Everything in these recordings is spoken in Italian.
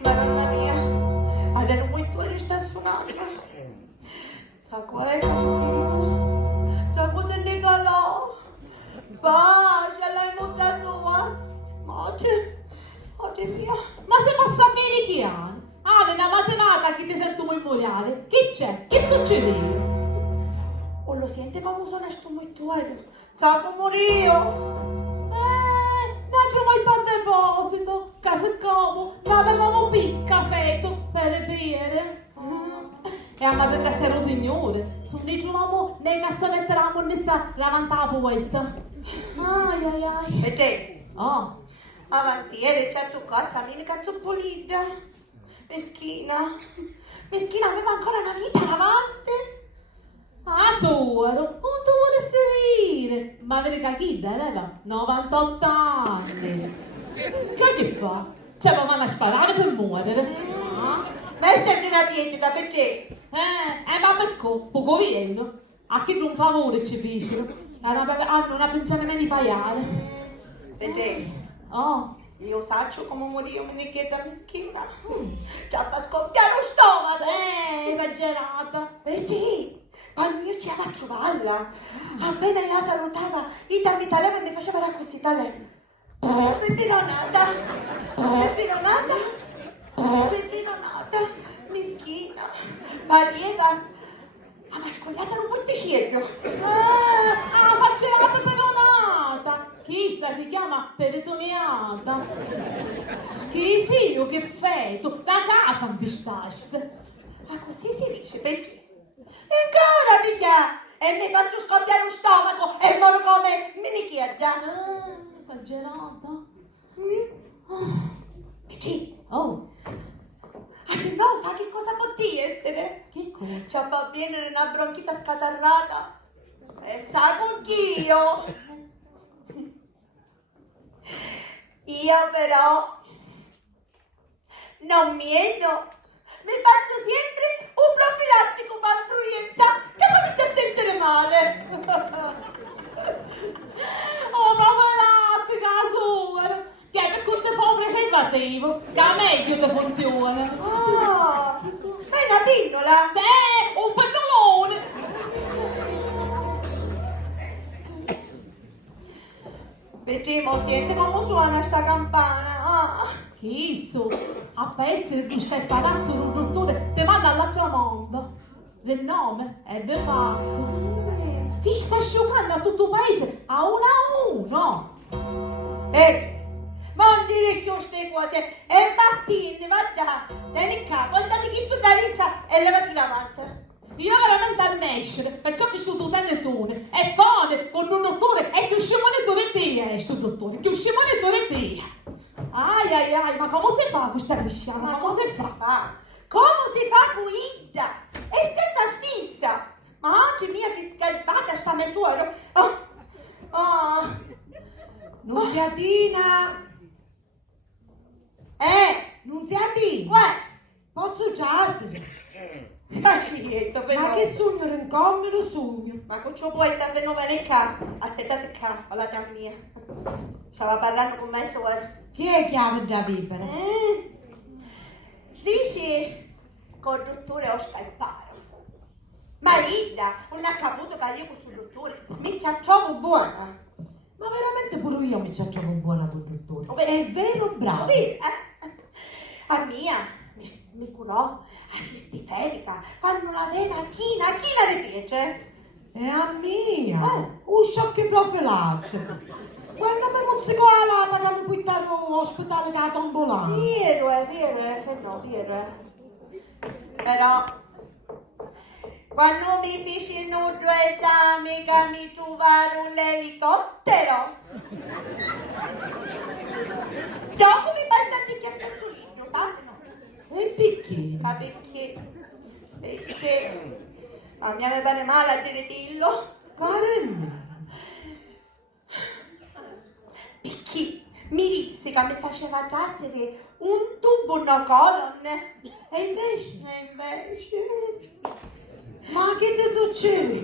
Madonna mia, allora vuoi tu sta suonando? Sa qual è? Sa cosa ne calò? Bacia, l'hai buttato oggi mia. Ma se passa bene che anni? Ah, una mattinata che ti sento memoriale. Che c'è? Che succede? O lo siente come suona sto mutuario? Sa come io? Non c'è mai tanto deposito. Casa come, avevamo un caffè per bere. E a madre c'era un signore. Su ne trovavamo nei cassonetti della monnezza davanti alla poeta. Ai ai ai. E te? Oh. Avantiere, c'è tu cazzo, mica cazzo pulita. Meschina. Meschina aveva ancora una vita davanti. Ah, suoro, non tu volessi dire. Ma vedi che chi aveva 98 anni. Che fa? Cioè, ma sparare per muovere. Ma è stata una dieta per te. Ma perché? Poco vieno. A chi non favore ci fecero. Hanno una pensione meno di pagare. Per te. Oh. Io saccio come morì una nichetta meschina. Già per scoppiare lo stomaco. Esagerata. Vedi? Quando io ci faccio valla, appena la salutava, i tanti taleva e mi faceva la cosita lei. Peperonata, peperonata, peperonata, meschina. Varieva, ma scollata un porticino. Faccia la peperonata. Chissà, si chiama peritoniata. Schifino, che feto. Da casa un pistaste. Ma così si dice, perché? Ancora piglia! E mi faccio scoppiare lo stomaco e moro come minichietta. Esagerata. Dici? Oh. Ah, se no, sa che cosa può essere? Che cosa? C'ha fa bene una bronchita scatarrata. E sa io. Io però non miento. Mi faccio sempre un profilattico panfluenza che mi sta a sentire male. Oh, profilattica, suora. Che per quanto fa un preservativo, che a meglio ti funziona. Ah, è una pillola? Sì, un pennolone. Vediamo, siete come suona sta campana. Che isso? A essere che c'è il palazzo del dottore te manda all'altra mondo. Il nome è de fatto. Si sta asciugando a tutto il paese a uno. Non dire che queste cose. E Martini, guarda, tieni in capo, guardate chi sto da ricca e levati davanti. Io veramente a nascere, perciò che sono tutte tone. E poi con un dottore, e che uscimone dove è sto dottore, che uscimone dove ai ai ai, ma come si fa questa cristiana? Ma come si fa? Come si fa guida? E sempre stessa. Ma oggi mia che calbata sta mezz'ora. Nunziatina! Nunziatina! Uè, Posso giacere? ma scietto, però. Ma che sogno rincommero sogno? Ma con ciò puoi stare venire qua. Aspettate qua, alla casa mia. Stava parlando con me suora. Chi è chiave da vivere? Dici, col dottore ho scalpato. Ma Linda, non ha capito che io con sul dottore mi ciacciavo buona. Ma veramente pure io mi ci trovo buona col dottore. Vabbè. È vero, bravo. A mia mi curò a cistiferica quando non aveva china le piace. E a mia, un shock profilattico. Quando mi mozzicò la lama che mi buttarono all'ospedale che la tombolana. Vero, vero. Però, quando mi fecero due esami che mi trovarono l'elicottero, dopo mi bastati che a cazzolino, sai? E perché? Ma perché ma mi aveva male a dire dillo. Carina. Perché mi disse che mi faceva giacere un tubo no colonne. E invece? E invece Ma che ti succede?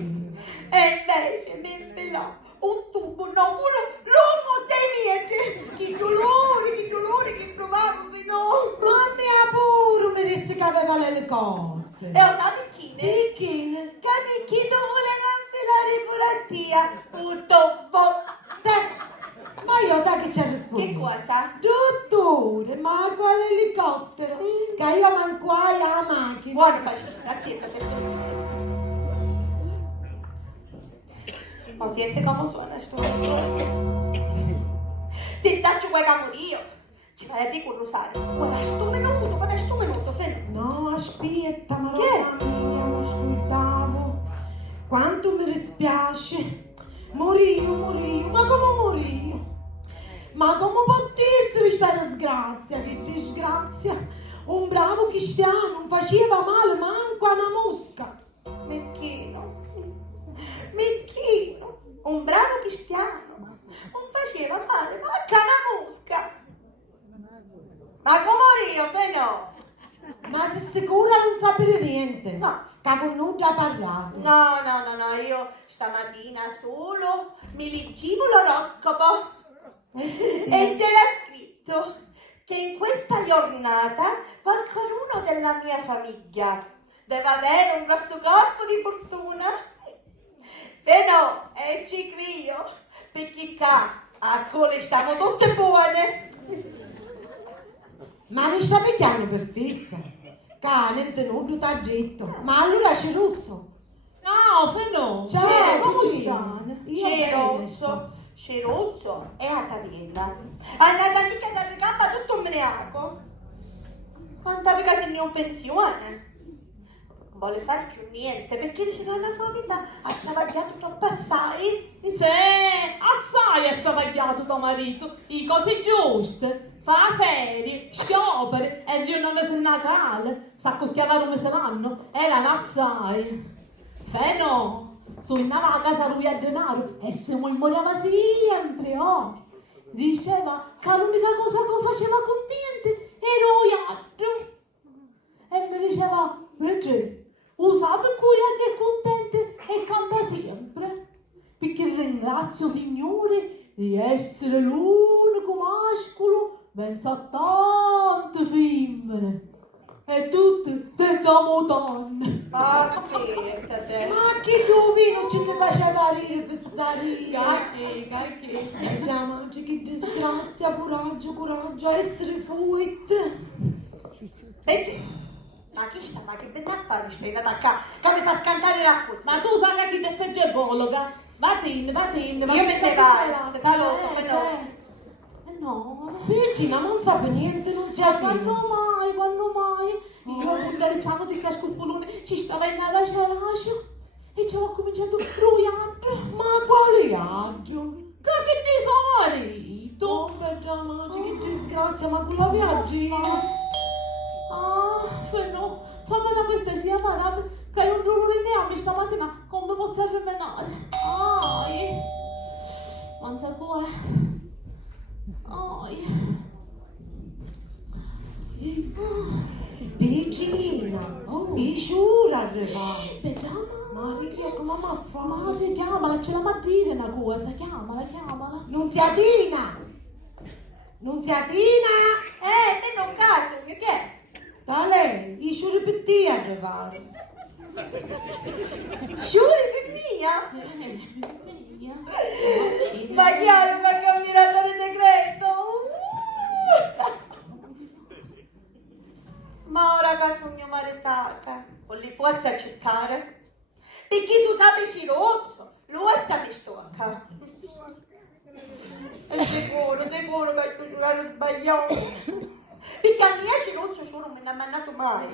mi infilò un tubo no culo lungo 6 metri. Che dolori che provavo, no. Ma mi ha con l'elicottero. E ho fatto bicchine. Bicchine. Che bicchito voleva infilare pure a tia. Tutto Ma io sai che c'è Che risposto? cosa? Dottore, ma quale elicottero? Che io manco hai la macchina. Buono fascista, aspetta, ma siente come suona sto se taccio quel capo io ci vai a dire con rosario guarda sto minuto fermo No, aspetta, ma Che? la famiglia, non ascoltavo. Quanto mi dispiace. Morio, ma come morio? Ma come può essere questa disgrazia? Che disgrazia! Un bravo cristiano non faceva male manco a una mosca. meschino un bravo cristiano non faceva male manca una mosca ma come io se no Ma sei sicura non sapere niente? No. Che con noi ha parlato. no io stamattina solo mi leggevo l'oroscopo e c'era scritto che in questa giornata qualcuno della mia famiglia deve avere un grosso colpo di fortuna. Però, ci credo, perché qua a cole siamo tutte buone. Ma mi sta picchiando per fissa. Cane, tenuto, t'ha detto. Ma allora Ceruzzo. Ciao, Fenò. Ciao, come vicino. stai? Io bene sto. Cerozzo è a taverna. Andata mica da ricamba tutto un meniaco. Quanto aveva che in pensione? Non vuole fare più niente perché dice che la sua vita ha travagliato troppo assai. Se assai ha travagliato tuo marito, i cose giuste, fa ferie, scioperi e gli non mese Natale, sa cucchiare un mese l'anno, erano assai. Feno, tu andava a casa lui a denaro e si mormoriava sempre, oh. Diceva che l'unica cosa che faceva contenti era il viaggio. E mi diceva, perché? Usa per cui è contente e canta sempre. Perché ringrazio Signore di essere l'unico mascolo pensa a tante femmine e tutte senza mutande. Ah, aspettate. Ma che dovino ci ti faceva ridere fissarina? Cacchi. Vediamo, che disgrazia, coraggio, essere fuerte. Perché? Ma chi sta? Ma che bella affare sei andata a casa? Che mi fa scantare la cosa? Ma tu sai che ti sei geologa? Vattene. Io me ne vai, te fa loco, però. No. Virginia non sa per niente, non si ha Quando mai? Io magari c'è notizia scrupolone, ci stava in nada c'eracio e ci ho cominciato a fruiare. Ma quale viaggio? Che ti sei marito? Oh, vediamo, che disgrazia, ma con la viaggina. Ah, Fenò, fammi una cortesia, madame, che hai un dolore in gambe stamattina con me pozza femminile. Ai, manza poi. Ai. Virginia, Oh. i giura arriva. Vediamo. Maria, come mi fa? Ma si chiamala, ce la ma dire una cosa, chiamala. Nunziatina! Te non caso, che è? Da lei, i giuri per te arrivare. Giuri che mia? Via. Ma chiaro, ma che ammiratore segreto! Ma ora che sogno maritata, non li posso accettare? Perché tu sappi Cirozzo, lui sta mi stocca. È sicuro che tu giurare sbagliato. Perché a mia Cirozzo giuro non me ne ha mandato mai.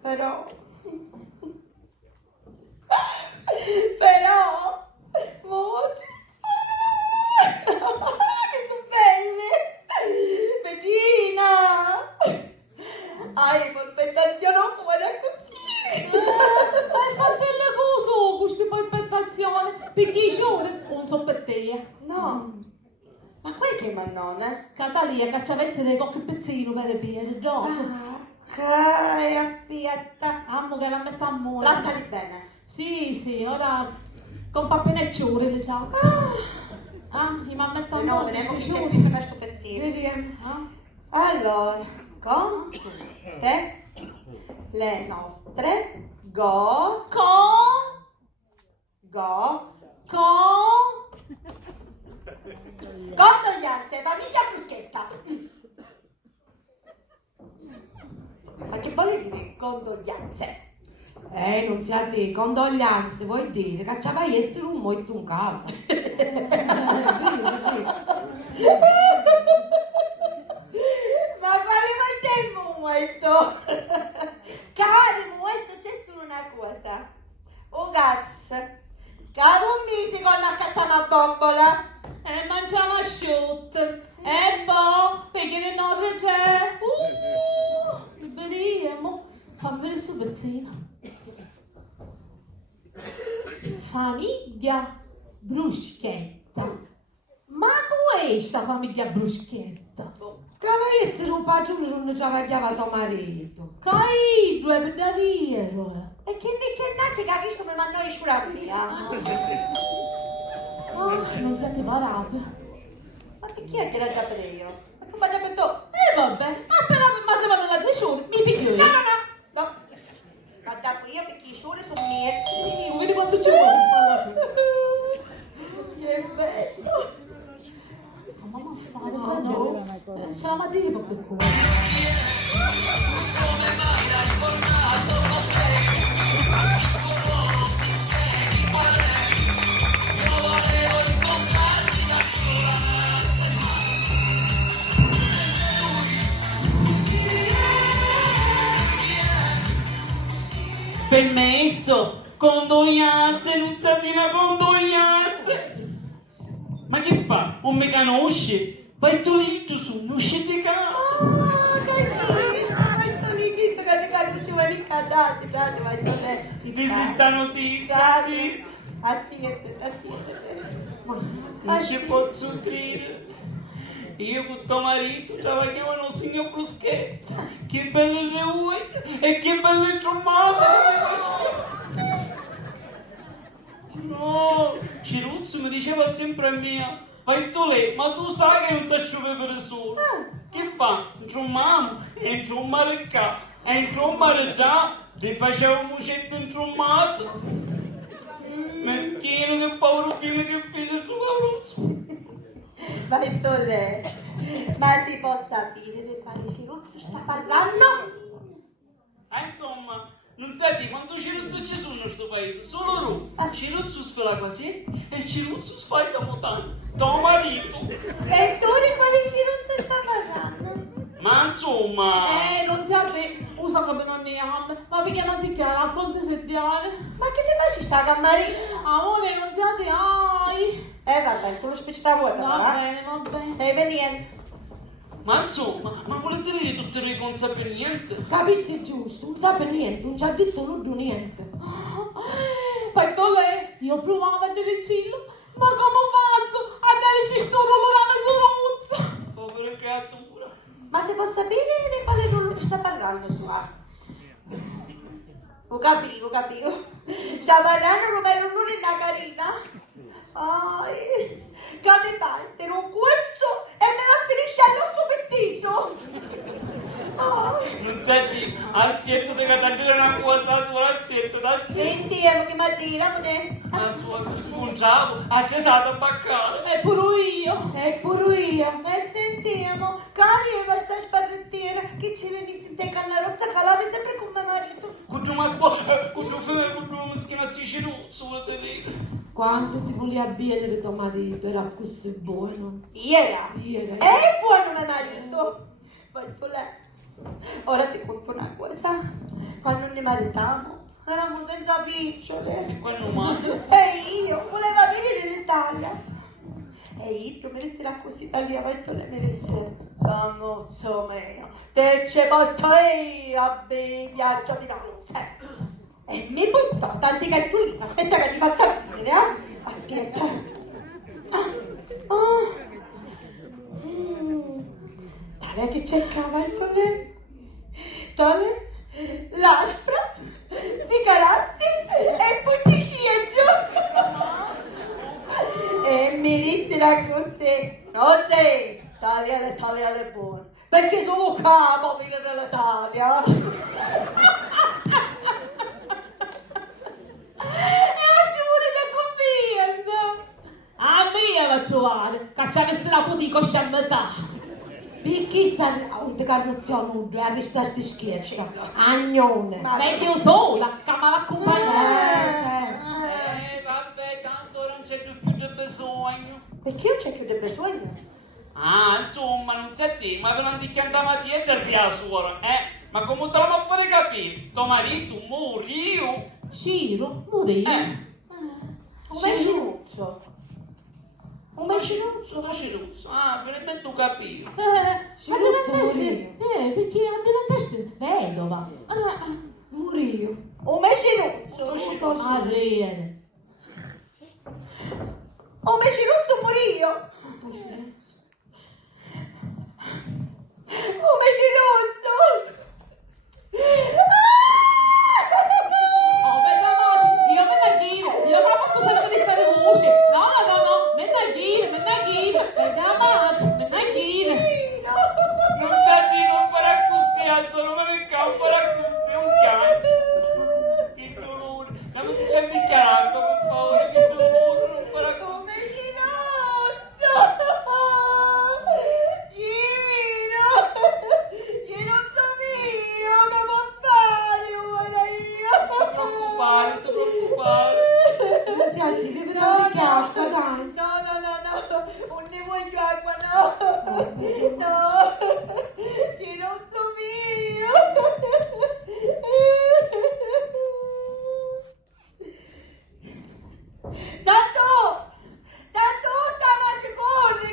Però Moti. Che sono belle. Bedina. Hai polpettazione come così. Hai fatto le cose, queste palpitazioni, perché i giorni non so per te. No. Ma quel che mannone? Catalia, che ci avesse dei qualche pezzino per le piede, già. Ok, appietta. Amo che la metto a muore. Trattali bene. Sì, ora con papinecciure, diciamo. Ah, mi mamma metto a No, muore, vediamo si che giuro. c'è questo pezzino. Vedi? Ah, Allora, tutte le nostre condoglianze, famiglia Bruschetta. Ma che vuole dire condoglianze? Non sia te, condoglianze, vuoi dire che ci vai essere un morto in casa. Ma quale muoito? Cari muoito, c'è solo una cosa. Un gas. Caro un mese con la catana bombola. E mangiamo asciutto. E poi, perché non c'è. Liberiamo. Fammi vedere sto pezzino. Famiglia Bruschetta. Ma com'è sta famiglia Bruschetta? Che vai essere un pagione non ci aveva chiamato marito. Cai, due per davvero. E che nati che ha visto mi mandò in sciurabia? Non siete parabe. Ma perché è che l'ha già per io? Ma come l'ha detto? Vabbè, appena mi trovano la gestione, mi piglio io. No. Guarda qui, io perché i sciure sono mie. Vedi quanto ci vuole. Che bello. Ma mamma fare, ce la mattina proprio qua. Permesso, condoglianze, Nuzzatina, condoglianze. Ma che fa? Non mi conosce? Vai tu lì, tu su, non usci di casa. Di sta notizia, non ci posso credere. Io con tuo marito ci avevano il signor Bruschetta. Che belle le uite e che belle giornate. No, Ciruzzo mi diceva sempre a me, vai tu lì, ma tu sai che non sai vivere solo. Che fa? Non mamma, e non maricà, e non marità, ti faceva un mucetto intrommato. Meschino, che paura fine che fece tu la Vai tu lei. Ma si può sapere di quale Ciruzzo sta parlando? Insomma, non sai di quanto Ciruzzo ci sono in questo paese, solo lui. Ciruzzo fa la così e Ciruzzo fa il capotanno. Tuo marito. E tu di quale Ciruzzo sta parlando? Ma insomma... Non siate, usa come non ne ama, ma perché non ti chiara, quante settimane? Ma che ti facci sta cammarina? Amore, non siate, ai. Vabbè, tu lo spiccia vuoi Va però, bene, va bene. venire. Ma insomma, ma volete dire tutte le cose non sa per niente? Capisci giusto, non sa per niente, non ci ha detto nulla niente. Poi tu lei, io provavo a vedere il cielo, ma come faccio a dare cistoro la mesuruzza? Povera creatura. Ma se può sapere di quale non sta parlando qua? Ho capito. Sta parlando come non è una carina? Che mi parte un cuozzo e me la finisce allo spezzito. Non senti, assietto di catandere una cosa sulla assietto, da assietto. Sentiamo che mattina, ne? La sua, un ciao, ha cesato a baccare. E pure io. E pure io. E sentiamo, che aveva sta sparrettiera che ci venisse in te canarozza, che l'avevi sempre con mio marito. Con una scuola, con una femmina, con una maschina si Ciruzzo, volete dire. Quanto ti voleva bene tuo marito, era così buono. Iera. Ieri. È buono mio marito. Poi tu lei. Ora ti conto una cosa. Quando ne maritavamo, eravamo senza picciole. E qua non manda. E io voleva venire in Italia. E io mi resterà così italiano, lei mi disse, Sanozzo mio, te ce porto io a viaggio di nozze. E mi buttò tanti cartolini, aspetta che ti faccio capire, aspetta. Tale che cercava il colletto, tale, l'aspra, zicarazzi e punticieggio. E mi disse la così, Nozze, tagliale buono. Perché sono capo fino dell'Italia. A me va a trovare, che ci avesse la pudica a metà. Perché sta un carrozzone e arrestasti scherzo? Agnone. Ma- Vedi io sola, che me l'accompagna. Vabbè, tanto ora non c'è più di bisogno. Perché non c'è più del bisogno? Ah, insomma, non sei te, ma per non dire che andava a dieta sia la suora, Ma come te lo può fare capire? Tuo marito morì. Ciro, morì. Un macinuzzo. Un macinuzzo. Sono Ciruzzo. Ah, finalmente tu capito. Ciruzzo morì. Perché diventasse vedova. Morì. Un macinuzzo. Arriere. Un macinuzzo morì io. Un macinuzzo. Oh, bella notte, io me ne dire, io non posso sempre di fare voce. No, me ne dire, bella notte, me ne dire. Non sai di non fare così, solo me che fare così, un pianto. Che dolore. Ma non ti c'è picchiato, per favore, che dolore, non fare così. Non ti preoccupare. Non si attivi per la chiappa, dai. No, non ne voglio acqua, no, Girozzo mio. Santo, stamattina corri,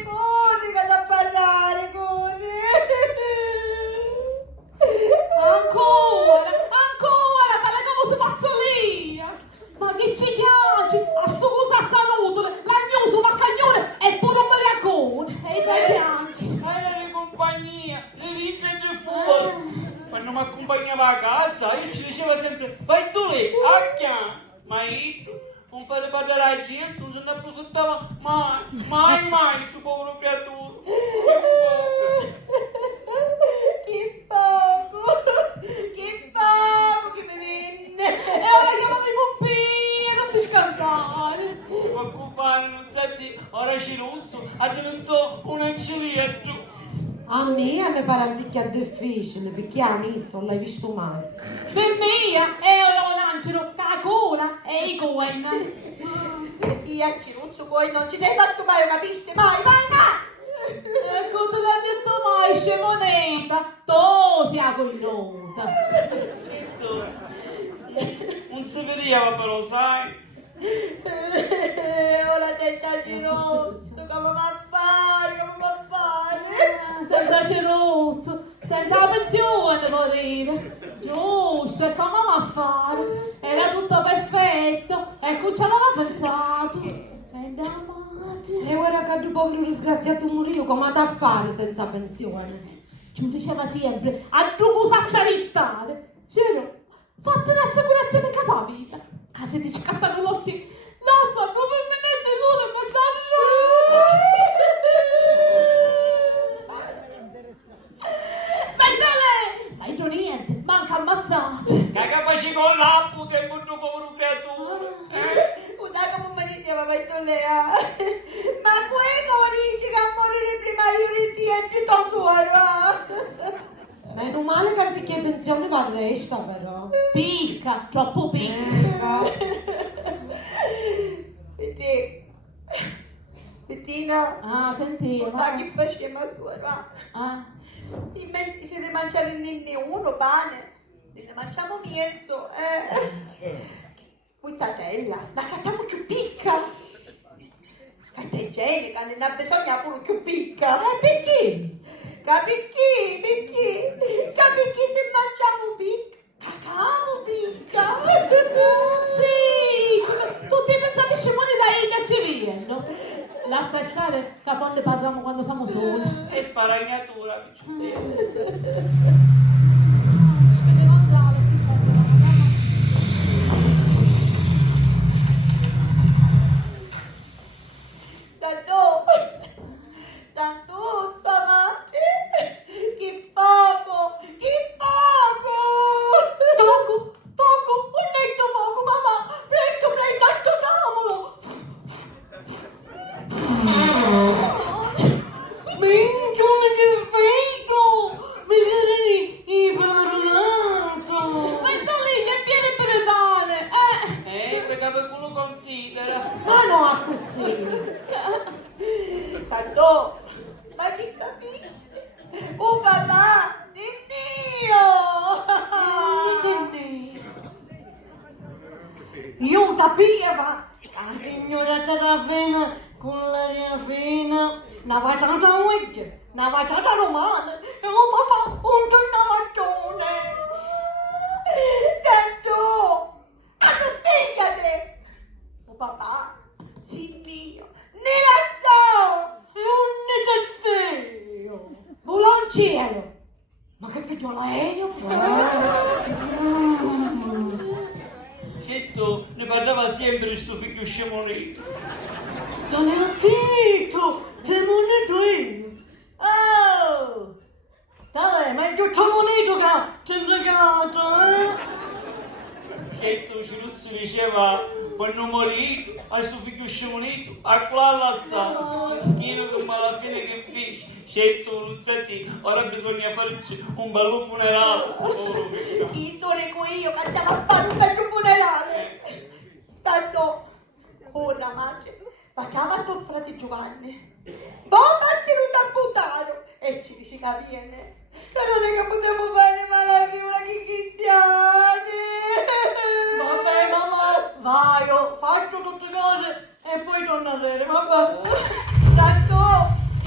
che da parlare, corri. Ancora, parla come si pazzolia. Ma che ci piace, a scusazza nutile, l'agnoso, ma cagnone, e pure un briacone, e dai piace. Le compagnia, le lizze di fuori. Quando mi accompagnava a casa, io ci diceva sempre, vai tu lì, acchia. Ma io, non fare parlare a gente, non se ne approfittava mai, su povero creatura. Che poco che mi venne. E ora chiamano i pompieri, non ti scaldare. Non ti preoccupare, non senti, ora Ciruzzo è diventato un ancilletto. A me pare anticchia difficile, perché a me non l'hai visto mai. Per mia, e io non lanciano cacola e i coen. Io a Ciruzzo poi non ce n'hai fatto mai, capiste? Mai, manca! Ecco, te l'ha detto mai, scemoneta, tu sia cognota. Non si vedeva però, sai? Ora c'è il Ciruzzo, come va a fare? Senza ceruzzo, senza la pensione, morire. Giusto, e come va a fare? Era tutto perfetto, ecco, ci aveva pensato. E da matti. E ora che il povero disgraziato morì, come ha a fare senza pensione? Ci diceva sempre, a tu cosazza vittare. Ciro, fate un'assicurazione capabile. Che se ti scattano gli occhi, la so, non per me ne solo ma io niente, manca ammazzate. Che capaci con l'appo che è molto povero creatura. Guardate come mi diceva questo Lea. Ma questo dice che a morire prima io rientri tua suora. Meno male che anche pensione va resta però. Picca, troppo picca. Bettina, Ah, senti, ma che facciamo suora? ah. In mente se ne mangiare ne uno pane, ne mangiamo mezzo. Putatella, ma cattiamo più picca. Cata igienica, non ha bisogno pure più picca. Perché? Perché se mangiamo picca, cacamo picca. Sì, tutti pensate scemoni da Igna ci vieno. Lascia stare, che poi ne parliamo quando siamo soli. E sparagnatura. Tanto, stamattina, che Ma che più l'aereo? Certo, ne parlava sempre il suo figlio scemoletto. Non ho capito, che monete? Oh! Dai, ma è tutto monete che ti ho regalato, Certo, Ciruzzo diceva, quando morì, al suo figlio scemoletto, a qua l'assa, schino come alla fine che fece. Certo, non senti, ora bisogna farci un bello funerale. Chi torno io che andiamo a fare un bello funerale? Tanto, ora mangi, facciamo a tuo frate Giovanni. Bomba tenuta a buttare e ci dici che viene. Che non è che potremmo fare male a una chicchittiane. Vabbè, mamma, vai, oh, faccio tutte cose e poi torno a vedere, vabbè. Tanto,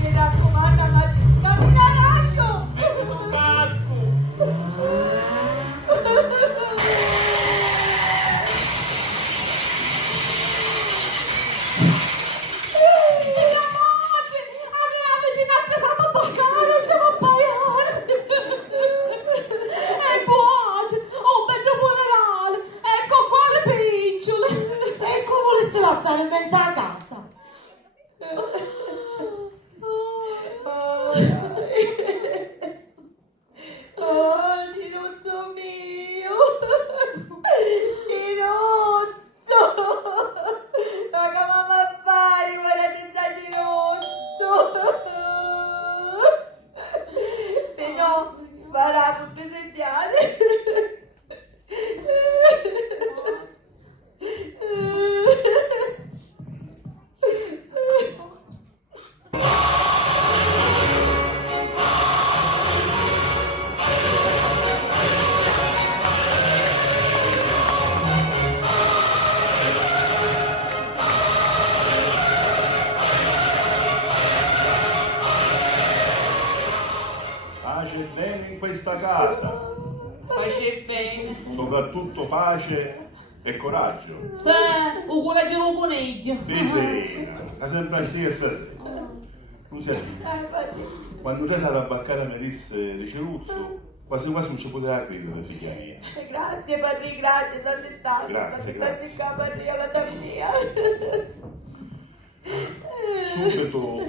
mi raccomando, ma cammina lascio. Metti un casco. Ecco, volesse lasciare in mezzo a casa. Oh, Ginuzzo mio! Ginuzzo! Ma che mamma fai? Guarda senza Ginuzzo! Se no, farà tutte settimane! Pace e bene in questa casa, Pace bene. soprattutto pace e coraggio. Se, un coraggio non coniglio. Dizena, è sempre la stessa sera. Non si quando te sei alla baccata mi disse Riceruzzo, quasi quasi non ci poteva credere, figlia mia. Grazie padre, grazie, tante tante, Grazie, tante grazie. caparria la mia. Subito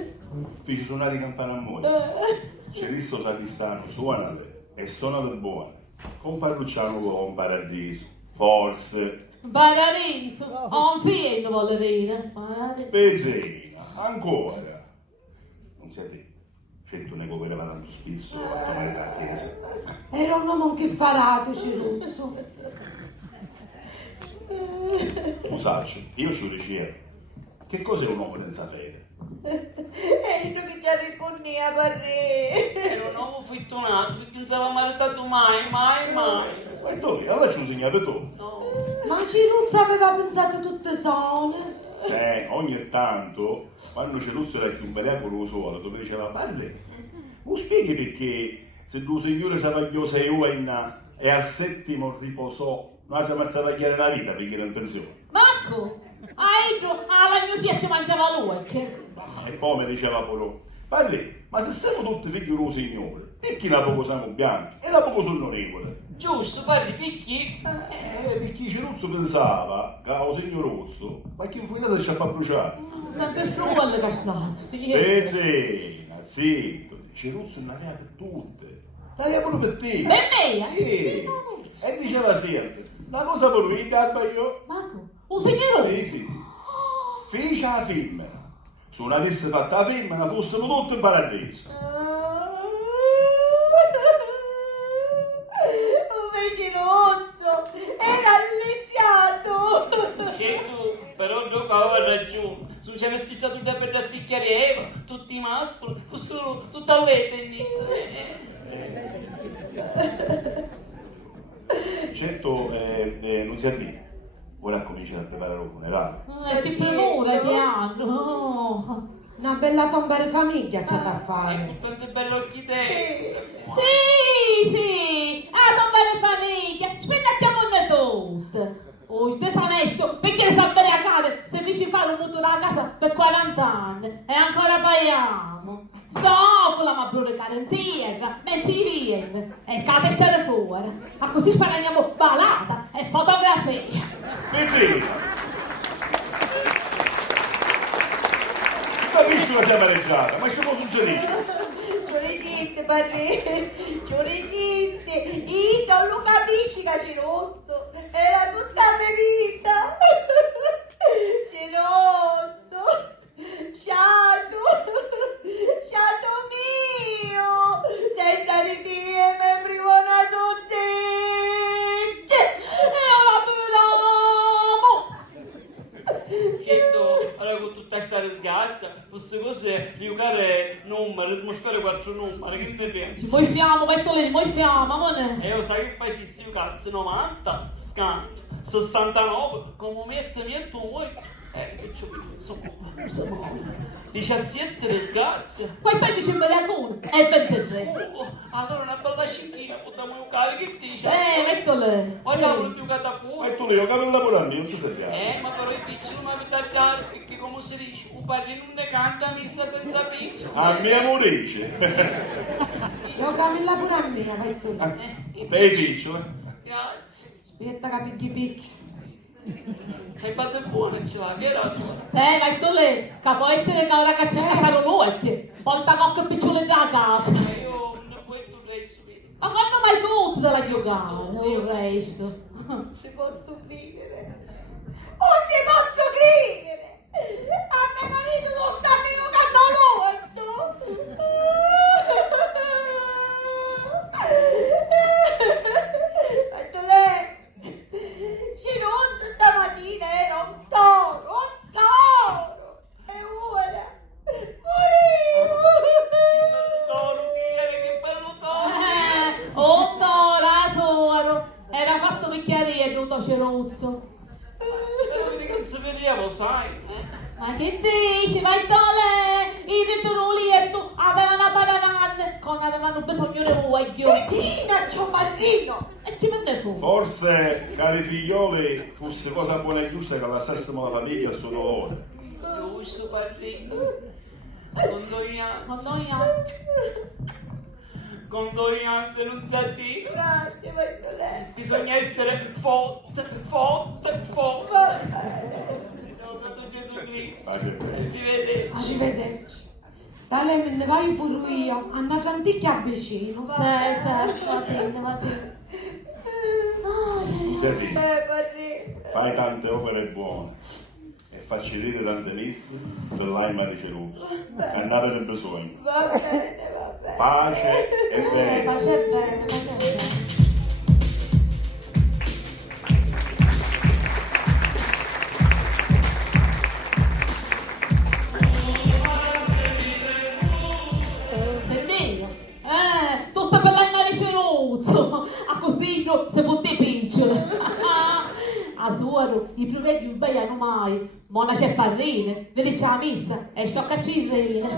feci suonare i campane a moglie. Cerisso Savistano, suonale e suonate buone. Con Parrucciano con Paradiso, forse, Paradiso, ho un figlio vuole dire. Paradiso. Pesina, ancora. Non siete certo ne copreva tanto spesso a tomare la chiesa. Era un uomo che farato, Ciruzzo. Scusate, io ci ricerco. Che cos'è un uomo senza fede? E io che già rispondi a parre. Era un uomo fortunato, perché non si aveva maritato mai. Ma tu, allora ci ho insegnato tu. No. Ma Ciruzzo aveva pensato tutte sone. Se ogni tanto, quando Ceruzzo era più un bel con lo suolo, tu diceva, Palle, non spieghi perché se tu signore savagliò 6 anni e al settimo riposò, non ha mai travagliare la vita perché era in pensione. Marco, alla gnosia ci mangiava lui. E poi mi diceva pure, Palle, ma se siamo tutti figli di un signore, perché la poco siamo bianchi e la poco sono onorevole? Giusto, parli perché? Perché Ceruzzo pensava che lo signor Rozzo, ma che infuinata ci ha bruciato. Sempre solo quello che è stato, sì. Petrina, zitto, Ceruzzo ne aveva per tutte. L'aveva pure per te. Per me? E diceva sempre, la cosa per lui, la sbagliò. Marco, un signore? Sì. Fece la femmina. Se non avesse fatto la femmina, fossero tutti in paradiso. Un vecinozzo, era alleggiato. Certo, però dopo aveva ragione. Se non ci avessi stato da per la spicchiare Eva, tutti i mascoli, fossero tutta a lei, Certo, non si a dire. Ora cominciano a preparare un funerale. Che premura che hanno. Una bella tomba di famiglia c'è da Con fare. tante belle orchidee. Sì, non belle famiglia, spennacchiamone tutte. Oh, il onesto, perché sa bene a cane se mi ci fa un mutuo da casa per 40 anni e ancora paghiamo. Dopo la ma pure garantia, mezzi insieme e cade stare fuori. Ma così spariamo ballata e fotografia. Petrina! Capisci che sei pareggiata? Ma che può succedere? Gioricchitte, padre, gioricchitte, io non lo capisci che Cerozzo, era tutta mia vita. Cerozzo, sciato mio, senza ritire prima una sozzette. E ora Certo, allora con tutta questa disgrazia, fosse così, io care numeri, smostrare 4 numeri, che ne pensi? Poi fiammo, metto lì, poi fiammo, amore. E io sai che facessi io casse 90, scanto, 69, come metto voi. Che c'ho insomma, 17 disgrazia. Questo dice in Beliacone, è 23. Allora una bella scicchina, potremmo giocare, che dici? Metto lì. Guarda, ho giocato a Ma fuori. tu lì, ho capito pure a me, non ci sappiamo. Ma però i picci non mi dà chiaro, perché come si dice, un padre non ne canta messa senza picci. A me amorice. Io Camilla pure a me, vai tu. Sei piccolo? Grazie. Aspetta che picchi piccio. Sei fatto buono, ce l'ha, che era sua. Vai tu lì, che può essere che ora che c'è caro noi, porta cocco e piccione da casa. Ma io non puoi tu resto, vedi. Ma quando mai tutto della giocare, il resto? Ci posso credere. Non ci posso credere. A mio marito lo sta mio canto morto. Cerozzo stamattina era un toro. E ora morivo. Toro, che bello toro. Otto, la soro, era fatto bicchiere e venuto Cerozzo. Non si vedeva, sai. Ma che dici, vai tole, i ritornolietto avevano a banane, non avevano bisogno di voglio. Bettina, c'ho marrino. E chi me ne fu? Forse, cari figlioli, fosse cosa buona e giusta che lasciassimo la famiglia al suo dolore. Giusto, padrino. Condoglianze. Ma noi Condoglianze, non sa dire. Grazie, Bartolè. Bisogna essere forte. Va bene. Sono stato Gesù Cristo. Pace bene. Ti vede? Arrivederci. Dale, me ne vai pure io. Anna Gianticchia vicino. Sì, va bene, va bene. Senti, Padre. fai tante opere buone e facci dire tante messe per l'anima di Ceruzzo. Che andate del bisogno. Va bene. Pace e bene. Pace bene, pace bene. Tutto per l'anima di Cerozzo, a così se fotte picciole. A suoro, i più vecchi non sbagliano mai, mona c'è parrine, vedi c'è la messa, e sciocca cirrine.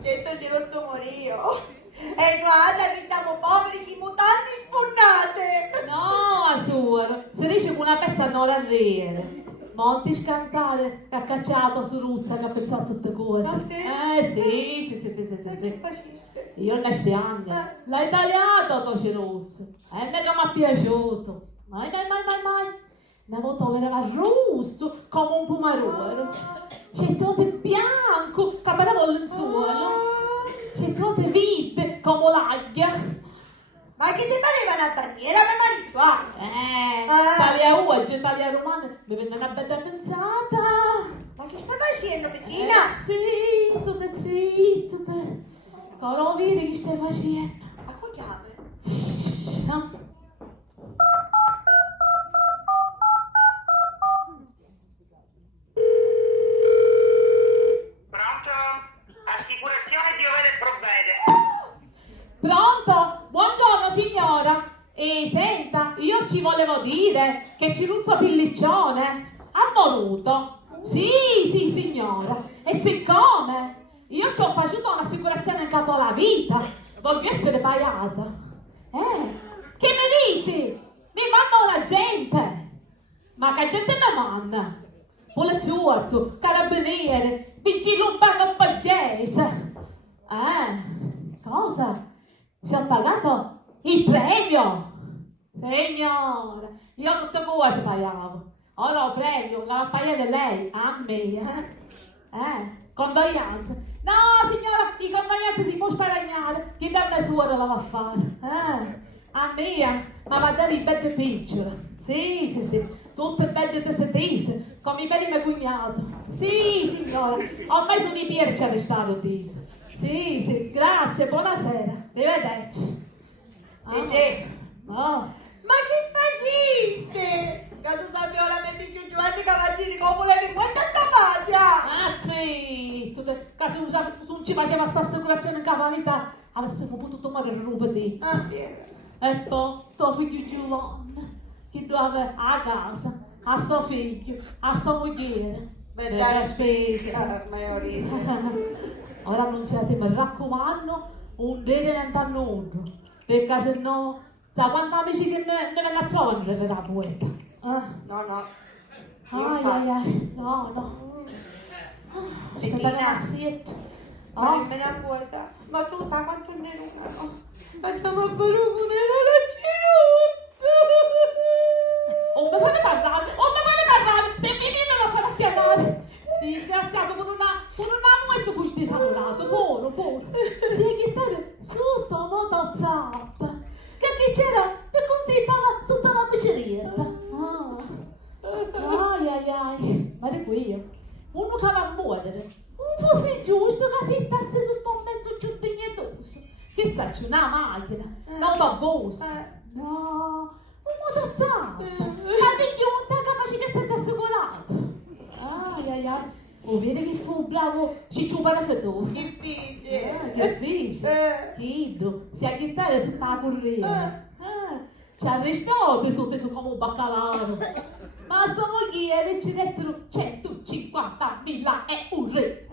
Detto Cerozzo morio. E noi abitiamo poveri di mutanti sfondate. No, a suoro, si dice che una pezza non arriva. Monti scantare che ha cacciato su Ruzza che ha pensato a tutte cose. Ah, sì? Sì. Fasciste. Io in questi anni l'hai tagliato tu Ceruzzo. E ne che mi è piaciuto. Mai. Ne avevo vedeva rosso come un pomarolo. C'è tutto bianco che pareva il lenzuolo. C'è tutto vite come l'aglia. Ma che ti pareva una bandiera per marito? Taglia oggi, taglia romana, mi venne una bella pensata. Ma che stai facendo, Bettina? Zitto, zitto. Non vedi che stai facendo? Ma con chiave? Pronto? Assicurazione Piovere provvede. Pronto? Buongiorno signora. Senta, io ci volevo dire che Ciruzzo Pilliccione ha voluto. Sì, signora. E siccome io ci ho fatto un'assicurazione in capo alla vita, voglio essere pagata. Che mi dici? Mi manda una gente. Ma che gente mi manda? Poliziotto, carabinieri, vigili urbano paese. Cosa? Si è pagato il premio? Signora, io tutte cose pagavo. Ora ho premio, la pagate lei, a me. Condoglianze. No, signora, i condoglianze si può sparagnare. Chi da me suora la va a fare? A me, ma va a dare il bello piccolo. Sì. Tutte belle tessetisse, come i belli mio cugnato. Sì, signora, ormai sono i piedi ci arrestato, disse. Sì, grazie, buonasera, arrivederci. Ma che facite? Che tu sappi ora metti più Giovanni Cavallini come le questa campagna? Zitto, che se non ci faceva questa assicurazione in capacità, avessimo potuto morire rubati. E poi, tuo figlio Giovanni, che doveva a casa, a suo figlio, a sua moglie. Per dare spesa, Ora non siete, mi raccomando, un bene niente a nudo, perché se no, sa quanti amici che ne lasciavano la poeta? No. Ai, no. Aspetta che assietto. Ma nemmeno a vuota. Ma tu sai quanto ne rubano? Facciamo a fare un funerale alla Ciruzzo! Non mi fate parlare! Se mi viene lo farò chiamare! Disgraziato, con una muetto fuggito lato, buono! Si è chiamato sotto motozappa! Che chi c'era per consigliare sotto la cucerietta! Ai, ma di qui, uno che va a muovere, non fosse giusto che si stasse sotto un mezzo più dignitoso, che sa, c'è una macchina, un autobus, no, un motozappo, la migliunta capace che sia assicurato. Ai, o vedi che fu bravo Cicciu Parafetoso. Che dice? Chiddo, si è chittare su la corriere. Ci ha arrestato sotto come un baccalaureato. Ma sua moglie ci dettero 150.000 euro. E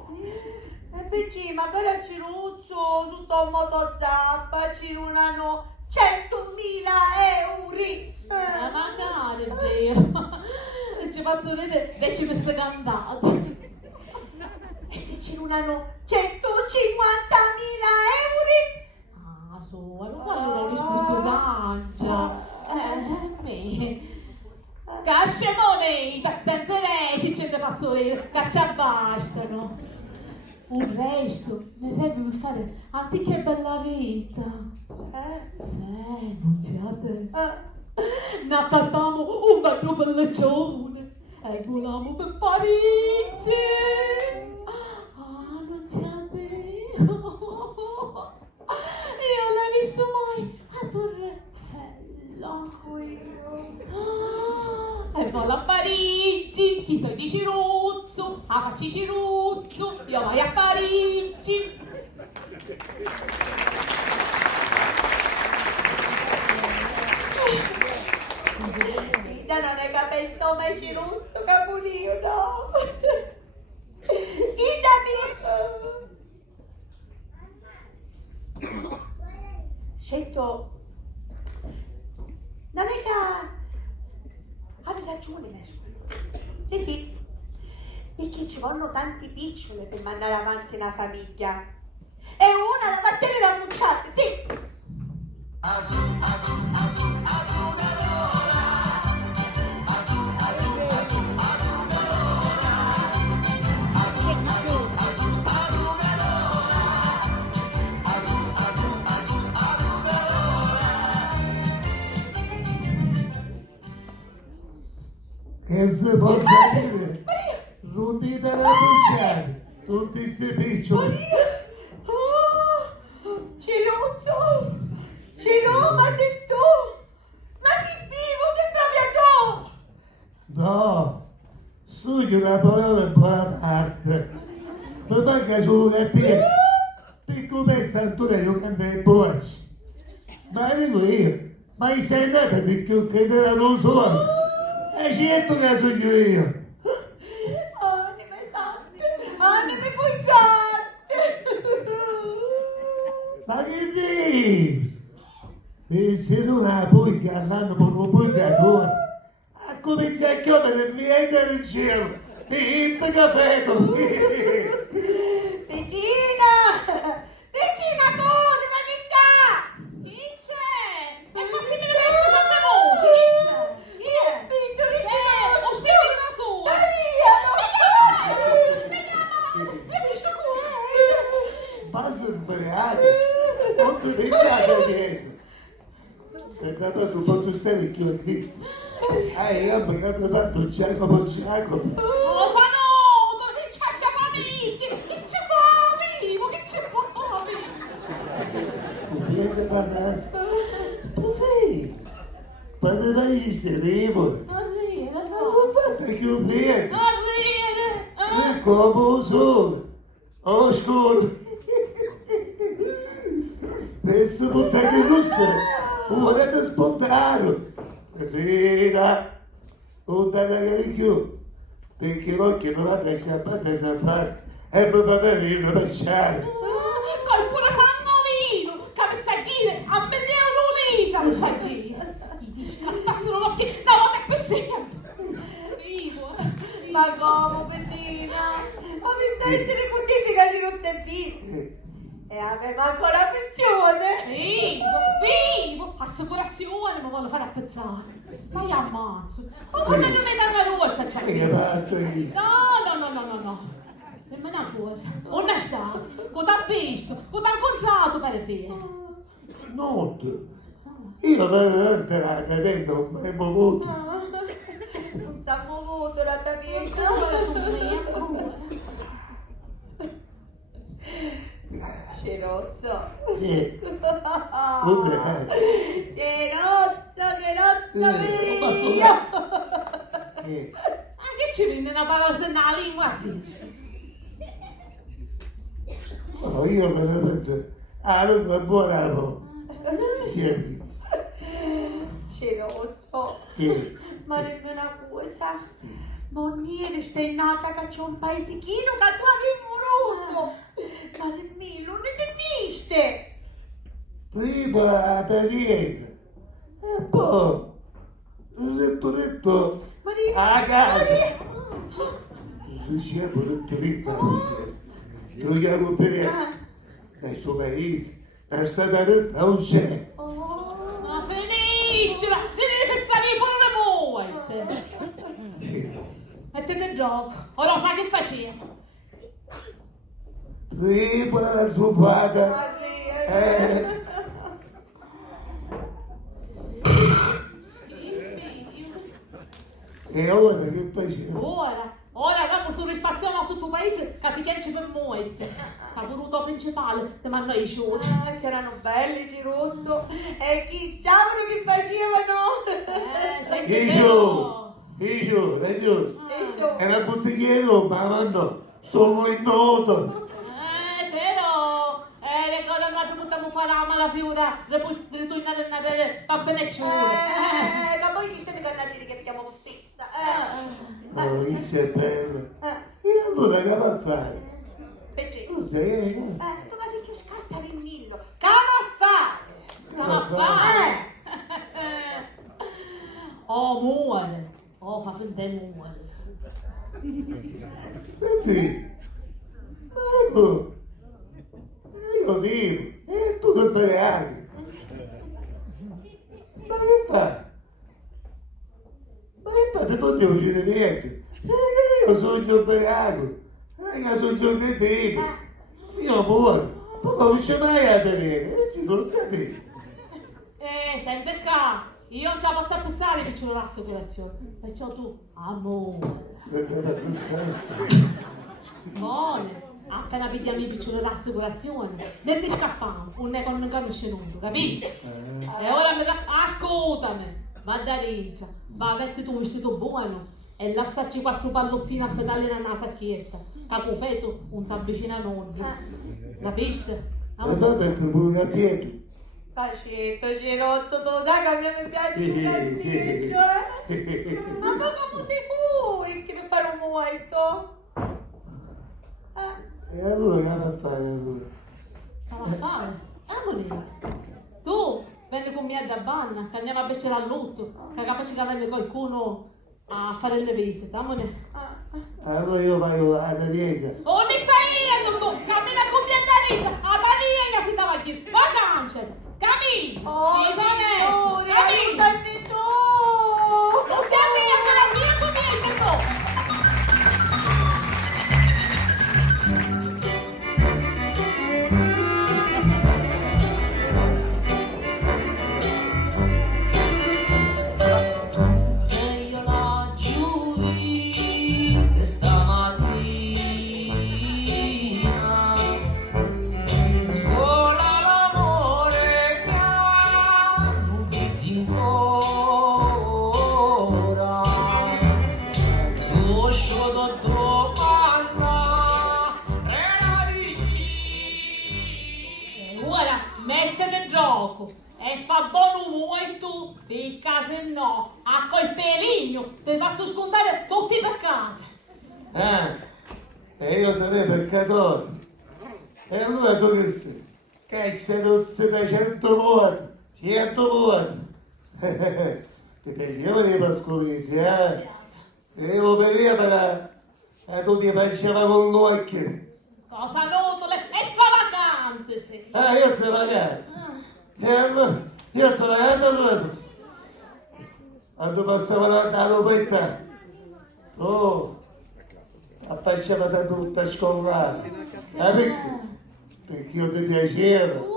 perché magari a Ciruzzo, sotto un motozappa, ci runano 100.000 euro. Magari è vero. Ci faccio vedere decime cantate. E se ci runano 150.000 euro? Su, non voglio risposto lancia. Me. Cascia moneta, sempre lei ci c'è da fazzoleria, caccia abbassano. Un resto ne serve per fare antica e bella vita. Se, non siate. Nattatamo un bel pelleccione e volavamo per Parigi. Non siate. Io l'ho visto mai a Torre Eiffel. E poi a Parigi, chi sei di Ciruzzo, a facci Ciruzzo, io vai a Parigi. Ida non è capito mai Ciruzzo, Capolino, no. Ida mi... Scelto... Non è che... Avevi ragione, nessuno. Sì. Perché ci vogliono tanti piccioli per mandare avanti una famiglia. E una la mattina la bucciate, sì. Che si possa dire? Rondita da bruciare, tutti questi piccioli. Ciruzzo! Ciru, ma sei tu? Ma sei vivo, sei proprio tu? No, studio una parola in buona parte. Mi manca solo capire per come Sant'Antonio canta in voce. Ma dico io, ma sei nata se che credeva non so. E certo che sono io. Anime tante, anime pugliate. Ma che dici? E se non la puoi andando per un purgatorio, a cominciare a chiudere il mio del cielo, e inizia caffè. Pechina, Tony, in casa dietro. Se capito un po' tu stai che lì. Io mi hanno fatto Giacomo. Oh, Sanoto, ci faccia famiglia! Che ci fa, vivo? Che ci fa, vivo? Tu vieni a parlare? Tu sei? Quando vai vivo? Ah, sì, la Sono fatta più bene. Ah, sì, Come sono? Oh, scusa. Adesso buttare russe. Volete spontare. Rina. Buttare di più. Perché voi che non avete sciappate da parte. E poi va bene il rovesciare. Col pure Sannovino, che mi sa dire, a milione Lisa, mi sa dire. Gli scappassero l'occhio, no, ma che così. Vivo, vivo. Ma come, Bettina? Ma mi stai contenti che non sei vivo? E aveva ancora la pensione? Vivo, assicurazione, mi voglio fare appezzare. Ma io ammazzo. Ma quando non è da carrozza, c'è Che basta lì. No. Dimmi una cosa, un lasciato, cosa ha visto, cosa ha incontrato per bene. Notte. Io veramente la cadendo non mi hai movuto. Non si è movuto la tua vita. Cerozzo. Che? Cerozzo, Che? Ma che ci viene una parola nella lingua? Oh, io veramente non mi buonavo. Cerozzo. Che? Ma dimmi una cosa. Moniere, sei nata che c'è un paesichino che tu avevi morto. Ma dimmi, non ne teniste. Prima la teniera. E poi ho detto Ma di... a casa. Dicevo tutto lì. Troviamo per nel suo paese. È stata tutta un c'è. Ma finiscila, devi fissare pure le muoite. E te che gioco? Ora sai che facevo? Prima la zupata. E ora che facevo? Ora la soddisfazione a tutto il paese che ti chiede per muoite. Ha voluto principale, ti manda i giorni. Che erano belli, Cerozzo. E chi cavolo che facevano? Senti Che vero? è giusto. Era bottigliero, ma no, sono in noto. C'ero. Ricordo che ci buttiamo fare la malafiura, ritornare a Natale, va bene ciò. Ma poi chi siete cannati che abbiamo fissa? Oh, isso è bello. E allora che va a fare? Perché? Tu sei, Tu ma sei più scarta del Millo. Che va a fare? Come a fare? Oh, muore. Oh, fa finta di muore. Senti, ma io vivo, e tu che beati. Ma che fa? Ma che fate tutti uscire niente? Io sono ubriaco, io sono giornatino, io muoio, poi non riesce mai a tenere, si non sapete. Senti qua, io non ce la posso apprezzare che ce l'ho l'assicurazione, perciò tu, amore. Buone, appena vediamo i piccoli l'assicurazione, ne ti scappiamo, non conosce nulla, capisci? E ora ascoltami, va da riccia, va a mettere tu un vestito buono e lasciarci 4 pallottini a fedale nella sacchietta, che feto non si avvicina a noi, capisci? Ma dopo è pure a piedi. Facetto, Cerozzo, tu sai che a me mi piace un cazziccio, Ma poi come ti curi che mi fai un muoito? E allora che va a fare allora? Che va a fare? Amore, tu vieni con me a Banna, che andiamo a becere al lutto, che capace che viene qualcuno a fare le visite, amore. Allora io vado alla dieta. Oh, ne stai tu, cammina con me a Rita, a Pavia si dava qui, vacanze, cammino, disonesti, cammino. Aiutami tu! Non si avvia, la mia comienza tu. mettete in gioco e fa buono molto, perché se no, a quel peligno ti faccio scontare tutti i peccati. E io sarei peccatore. E allora tu che sei? Che sei tozze da 100 voti, 100 voti. Ti piaceva i pascolini, eh? E io per via per tu ti faceva con l'occhio. Cosa notole e stravagante sei. Io sono vagante. E allora, io sono vagante allora. Quando passava la lupetta, oh, affacciava sempre tutta scollata. Perché? Perché io ti piacevo.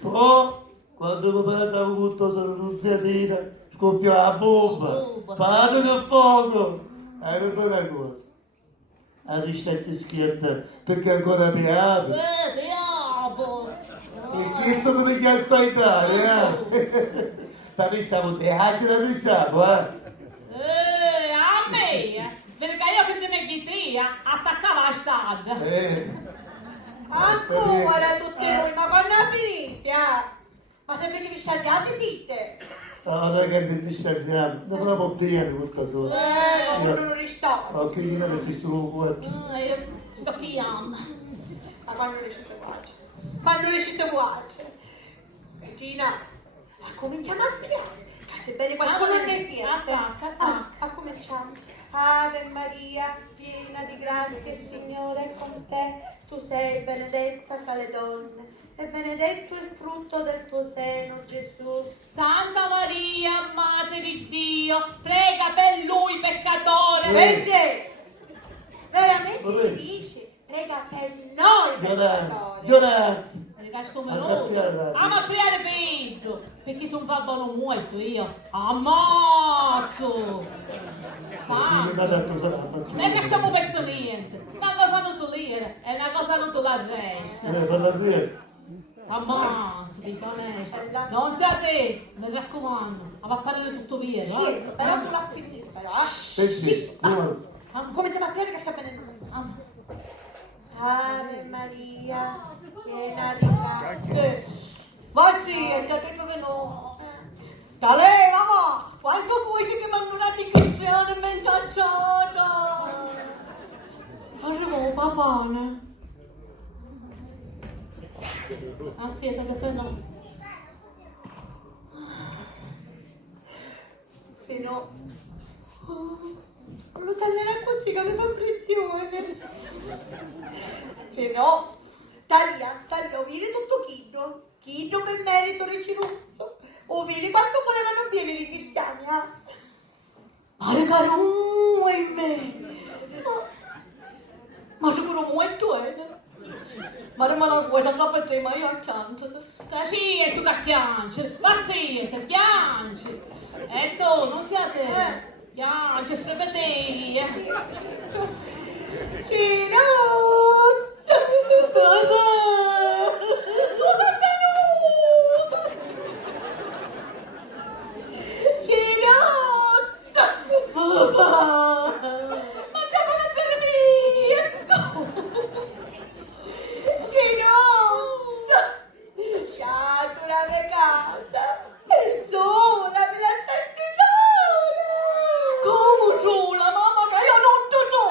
Poi, quando mi parlavo tutto sono nunziatina, scoppiò la bomba. Parlato che fuoco. Era una bella cosa. La ricetta schietta, perché ancora beato. Diavolo. E che sono mi chiede ascoltare, eh? Ma pensavo teatro, non pensavo, eh? A me, perché io che te ne chiedea, attaccava la strada. Ancora tutte voi, ma quando è finita? Ma sempre che vi scegliate siete? No, dai che mi distraiamo, non la può bene tutta sola. Ma quando non ristoro. Ok, io non ci sono quattro. Io sto chiamando. Ma quando riuscite guardia? Quando riuscite guardia? Gina, cominciamo a pigliare. Sebbene qualcuno ne sia. Cominciamo. Ave Maria, piena di grazia, il Signore è con te. Tu sei benedetta fra le donne. E benedetto il frutto del tuo seno, Gesù. Santa Maria, Madre di Dio, prega per lui peccatore. Perché? Veramente ti dice, prega per noi peccatori. Giorate. Perché sono venuto. Ma priare Pedro, perché sono babbo molto io. Ammazzo. Non è che facciamo questo niente. Una cosa non togliere e una cosa non togliere resta. Ammazzo, disonesto. Non sia te, mi raccomando. Ma va a parlare tutto vero, Sì, però non l'ha finito, però. Sì. Cominciamo a pigliare che sta venendo. Ave Maria, piena di grazia. Ma sì, è già detto che no. Da lei, mamma, quanto vuoi che mi hanno una dichiarazione mentacciata? Arrivo, papà. Ah sì, perché te no. Se no, non lo taglierà così che mi fa pressione. Se no, taglia, viene tutto chino per merito riciruzzo. O vedi quanto volevano bene i cristiani, Pare che non è in me. Ma sicuro molto è. Ma rimane questa troppa te, ma io accanto. Sì, e tu che piangi? Ma sì, che piangi? E tu, non sia te. Piangi, sempre te. Ciruzzo! Cosa è venuto? Ciruzzo! Ma c'è per Germia! Ciruzzo! Sciatura di casa! Sola, me la senti sola! Come sola, mamma, che io non ti so.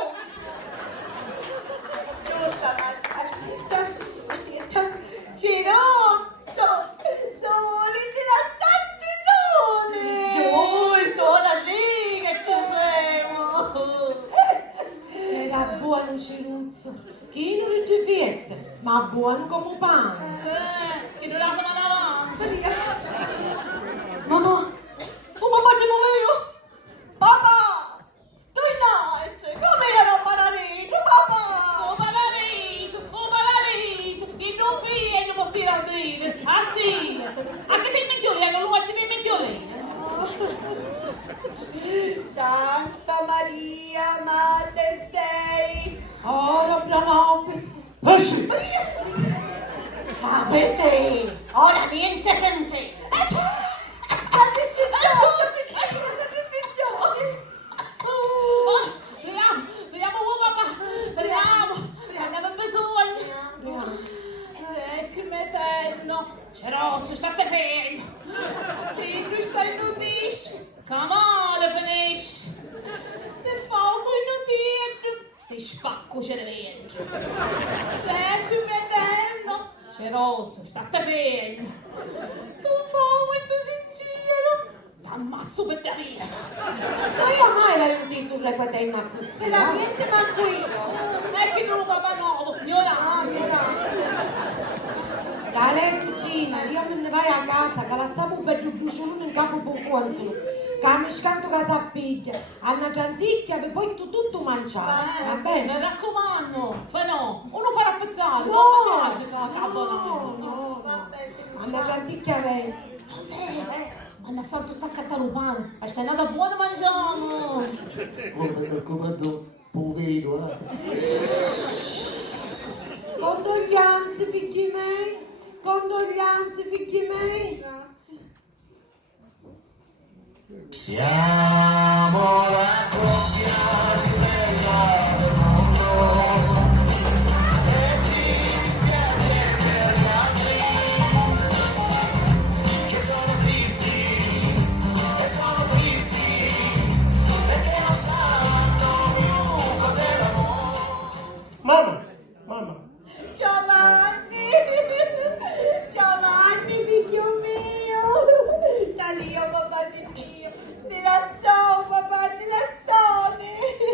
Giusta, ma aspetta. Ciruzzo! Soli, ce la senti sole! Giusto, ora sì che ci siamo. Era buono Ciruzzo, chi non ti fiette, ma buono come pane. Sì, che non la sono davanti. Mamma, oh mamma te lo vedo. Papà, tu nasci, come ero paradiso, papà. Oh paradiso, che non fai e non può tirare bene. Ah sì, anche te il mediolino, non vuoi tenere il mediolino. Santa Maria, Mater Dei! Ora pro nobis. Esci! Sapete, ora niente senti. Vediamo papà, vediamo, abbiamo bisogno. no, Cerozzo, state fermo. Sì, lui sta inudisce. Camale finisce. Se fa un inudito, ti spacco cervello. Ecco il mio eterno. Cerozzo, state fermo. Se fa un sincero, t'ammazzo per da via. Ma io mai l'aiuti sul requeteno a così. Veramente manco io. Ecco il papà nuovo, Dai, cugina, io me ne vai a casa, che la stiamo per il bruciolone in capo con consolo. Che mi scanto che s'appiglia. Anna Gianticchia, e poi tutto mangiare, va bene? Mi raccomando, fa no, uno farà pezzale, No, non mi piace che la capo no. Vabbè, Anna Gianticchia, vai. Ma la santo zacca pane, se è andata buona mangiamo. Come il comando povero, Condoglianze, figli miei. Condoglianze, figli miei. Siamo la coppia più bella del mondo e ci dispiace per gli altri che sono tristi e sono tristi perché non sanno più cos'è l'amore. Mamma, Giovanni, figlio mio. Da Dio, papà di Dio. Nella zona, papà, nella zona.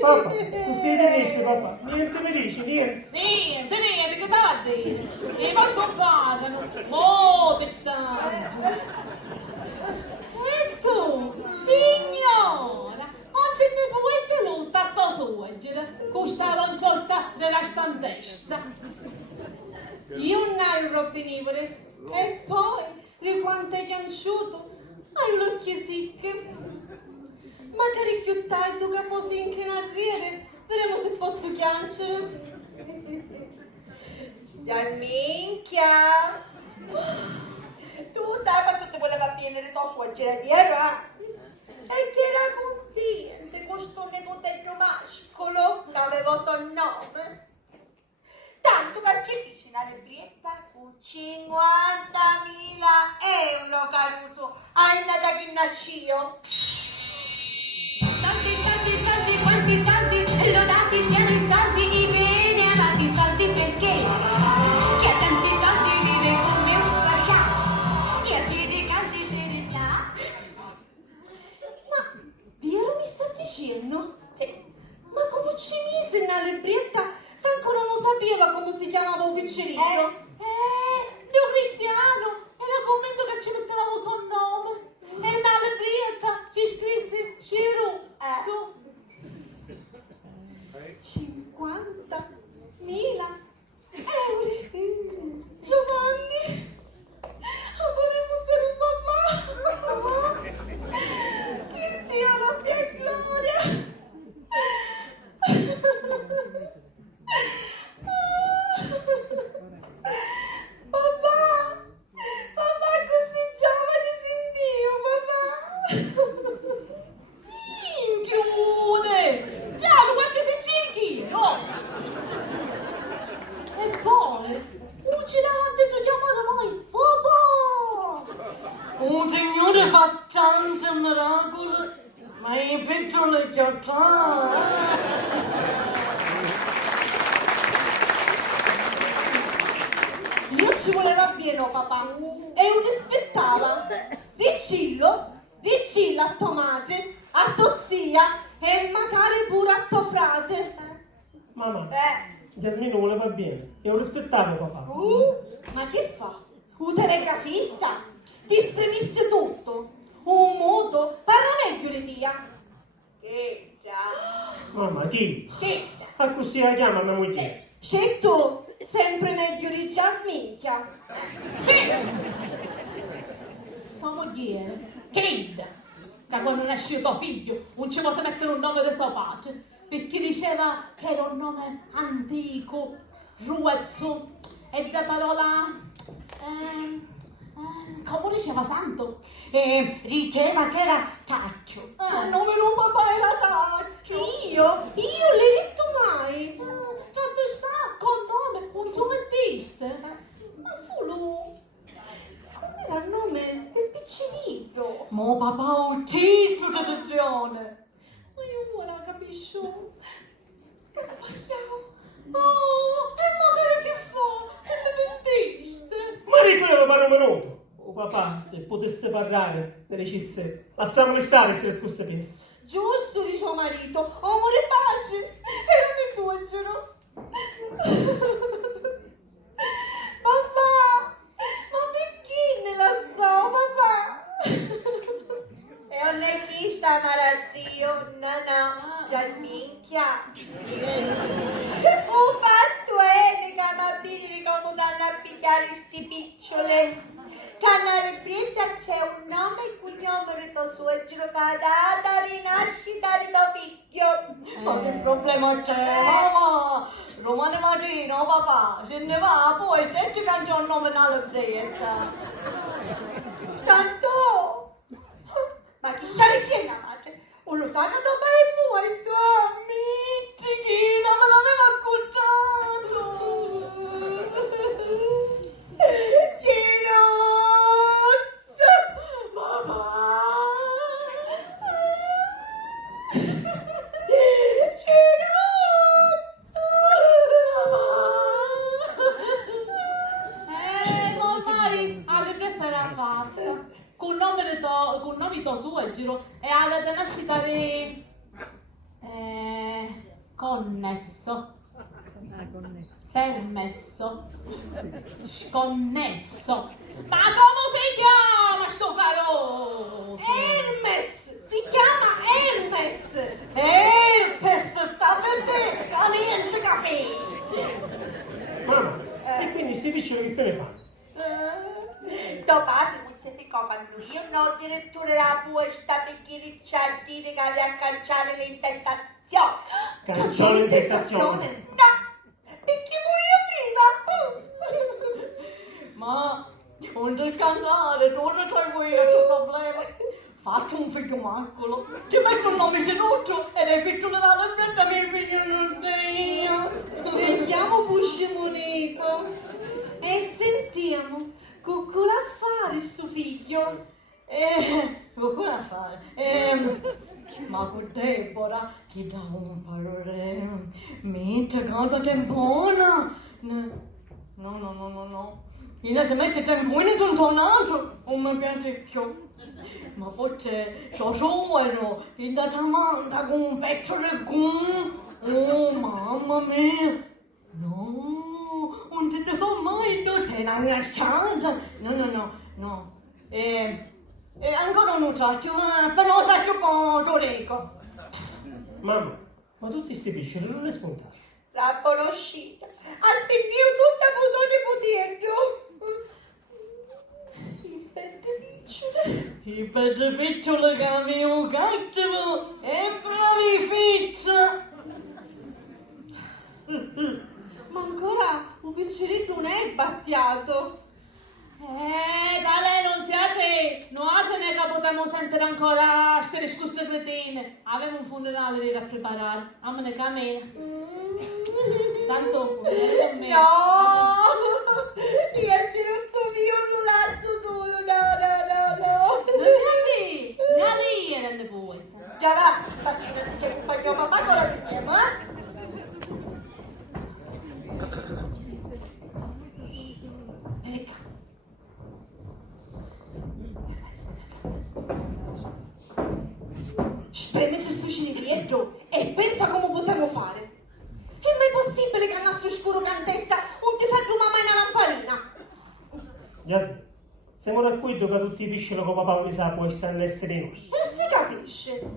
papà, tu sei benissimo, papà, niente mi dici, niente. Niente, che va a dire? E poi comparano, che stanno. E tu, signora, oggi mi puoi tenuta a tua suocera, con sta lonciolta della stantesta. Io non hai un robbinivore. E poi, di quanto è piaciuto, hai l'occhio sicche. Magari più tardi che posso inchinare, vedremo se posso piangere. Dal minchia. Tu sai quanto ti voleva pienere tua suocera di era? E che era contente con sto nipotello mascolo che aveva suo nome. Tanto che ci dice una libretta con 50.000 euro, Caruso. Hai nata che nascio. Salti, salti, salti, quanti salti, lodati siano i salti, i bene amati salti perché chi ha tanti salti vive come un pascià e a piedi caldi se ne sta. Ma vero mi sta dicendo? Sì. Ma come ci mise nella libretta se ancora non sapeva come si chiamava un piccerino? Dio Cristiano, era convinto che ci mettevamo suo nome. E nella libretta ci scrisse Ciru. Su. 50.000 euro. Giovanni, vorremmo essere un papà. Che Dio l'abbia in gloria. Papà, così giovane sei Dio, papà. Chiude! Già, lo guarda che si cicchi! No! E poi, un ci davanti su chiamare noi! Papà! Un signore fa tanti miracoli, ma i piccoli Io ci voleva bene, papà, e lo rispettava. Vicillo a tua madre, a tua zia e magari pure a tuo frate. Mamma, Giasmino voleva bene, e lo rispettavo, papà. Ma che fa? Un telegrafista? Ti esprimisse tutto. Un muto, parla meglio di via. Che già. Mamma, chi? Che A così la chiama mia moglie. C'è tu, sempre meglio di Giasminchia. Sì! Tua moglie, Kid, che quando nasce tuo figlio non ci posso mettere un nome di suo padre, perché diceva che era un nome antico, ruezzo, e da parola... come diceva santo? diceva che era Taccio. Il nome di un papà era Taccio. Io l'hai detto mai. Fatto sta con nome un fumettista. Ma solo Mo papà ucciso di attenzione. Ma io ora capisco che sbagliavo. Oh, e magari che fa? Che ne mentiste? Ma di quello parlo minuto. Oh papà, se potesse parlare, ne dicesse, lasciamoli stare queste discusse piesse. Giusto, dice suo marito, amore e pace, e non mi suocero. Papà, ma perché ne la so, papà? E non è chi sta malattia, no, già minchia. Un fatto è che i bambini come danno a pigliare sti piccioli. Canale Prieta c'è un nome e cognome di tuo suocero che ha data rinascita di tuo figlio. Ma che problema c'è, mamma? Domani mattina, papà, se ne va, poi se ci cambia un nome nella Prieta. Tanto! Ma chi sta dicendo, madre? O lo sa che dopo è morto? Mizzichina, me l'aveva accordato! Girozzo! Mamma! Ormai la libretta era fatta. Con nome di tuo suocero e ha data nascita di... connesso. Permesso. Sconnesso. Ma come si chiama sto caroso? Hermes, si chiama Hermes. Per sta per te, che niente capisci! Mamma, e quindi sti piccioli che te ne fanno? Dopo si moltiplicò quando io no addirittura la posta per chiricciarti che alle a cacciare l'intestazione. Cacciare l'intestazione? No, perché murió viva. Ma non ti scandare, tu non c'hai questo problema. Faccio un figlio maccolo, ci metto un nome seduto e le piccole dalla libretta mi figlio Dio. Vediamo Buscemonito e sentiamo con cosa fare sto figlio. Come a fare? Ma con Deborah ti dà un parole, mente canta tempona. No. Immediatamente tempone di un tonato, un mio pianticchio. Ma forse so solo, il da tamanta con un pezzo del gum. Oh, mamma mia. No, non te ne fa mai, non te la mia chance. No. E ancora non faccio, però faccio poco, dico. Mamma, ma tutti questi piccioli non le spuntate? La conoscita. Al pendio tutta potone Il petto piccolo. Il pezzo piccolo che avevo un cattivo e bravi fizza. Ma ancora un piccerino non è battiato. Da lei non siate, non se ne che potremmo sentire ancora queste discusse cretine. Avevo un funerale da preparare, a me ne cammina. Santo, con me. No, io ci non so io un lazzo solo, no. Non siate, da lei era le voi. Già va, faccio una dice compagno papà con la chiama. Spremete sto cinivietto e pensa come potremmo fare. È mai possibile che al nostro scuro che in testa non ti salta una mai una lamparina? Già, siamo d'accordo che tutti i piccioli come papà mi sa può essere l'essere nostro. Non si capisce.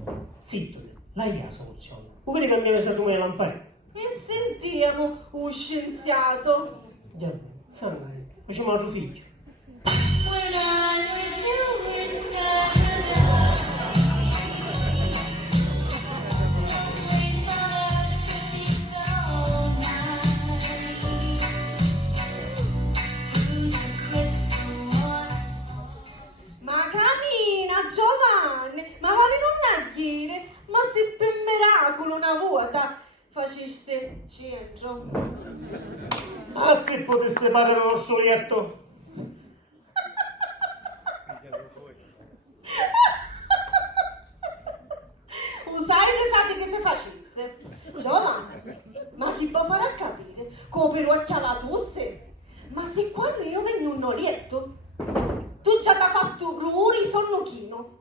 Zitto, lei ha la soluzione. O vedi che mi aveva stato una lamparina? E sentiamo un scienziato. Già, sai, facciamo un altro figlio. When I'm with you, it's not enough. Always on earth, it's all night. Through the crystal waterfall. Ma cammina, Giovanni, ma vale non naggire, ma se per miracolo una vuota faceste centro. Ah, se potesse parlare lo scioglietto. però a la tosse. Ma se quando io vengo un olietto, tu già t'ha fatto l'uri sonnocchino.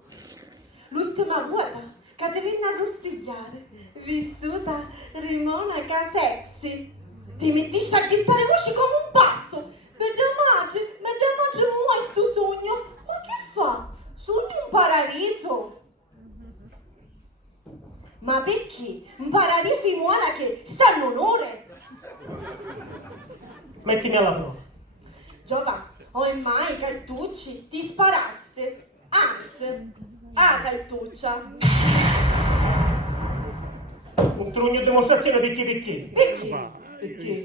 L'ultima volta, Caterina a rospigliare, vissuta rimonaca sexy. Ti mettisci a ghittare voci come un pazzo. Per damaggi muo il tuo sogno. Ma che fa? Sogni un paradiso. Ma perché? Un paradiso in buona che sta in onore. Mettimi alla prova. Giova, ormai Cartucci ti sparaste. Anzi, a Cartuccia. Un trugno dimostrazione perché? Perché? Perché?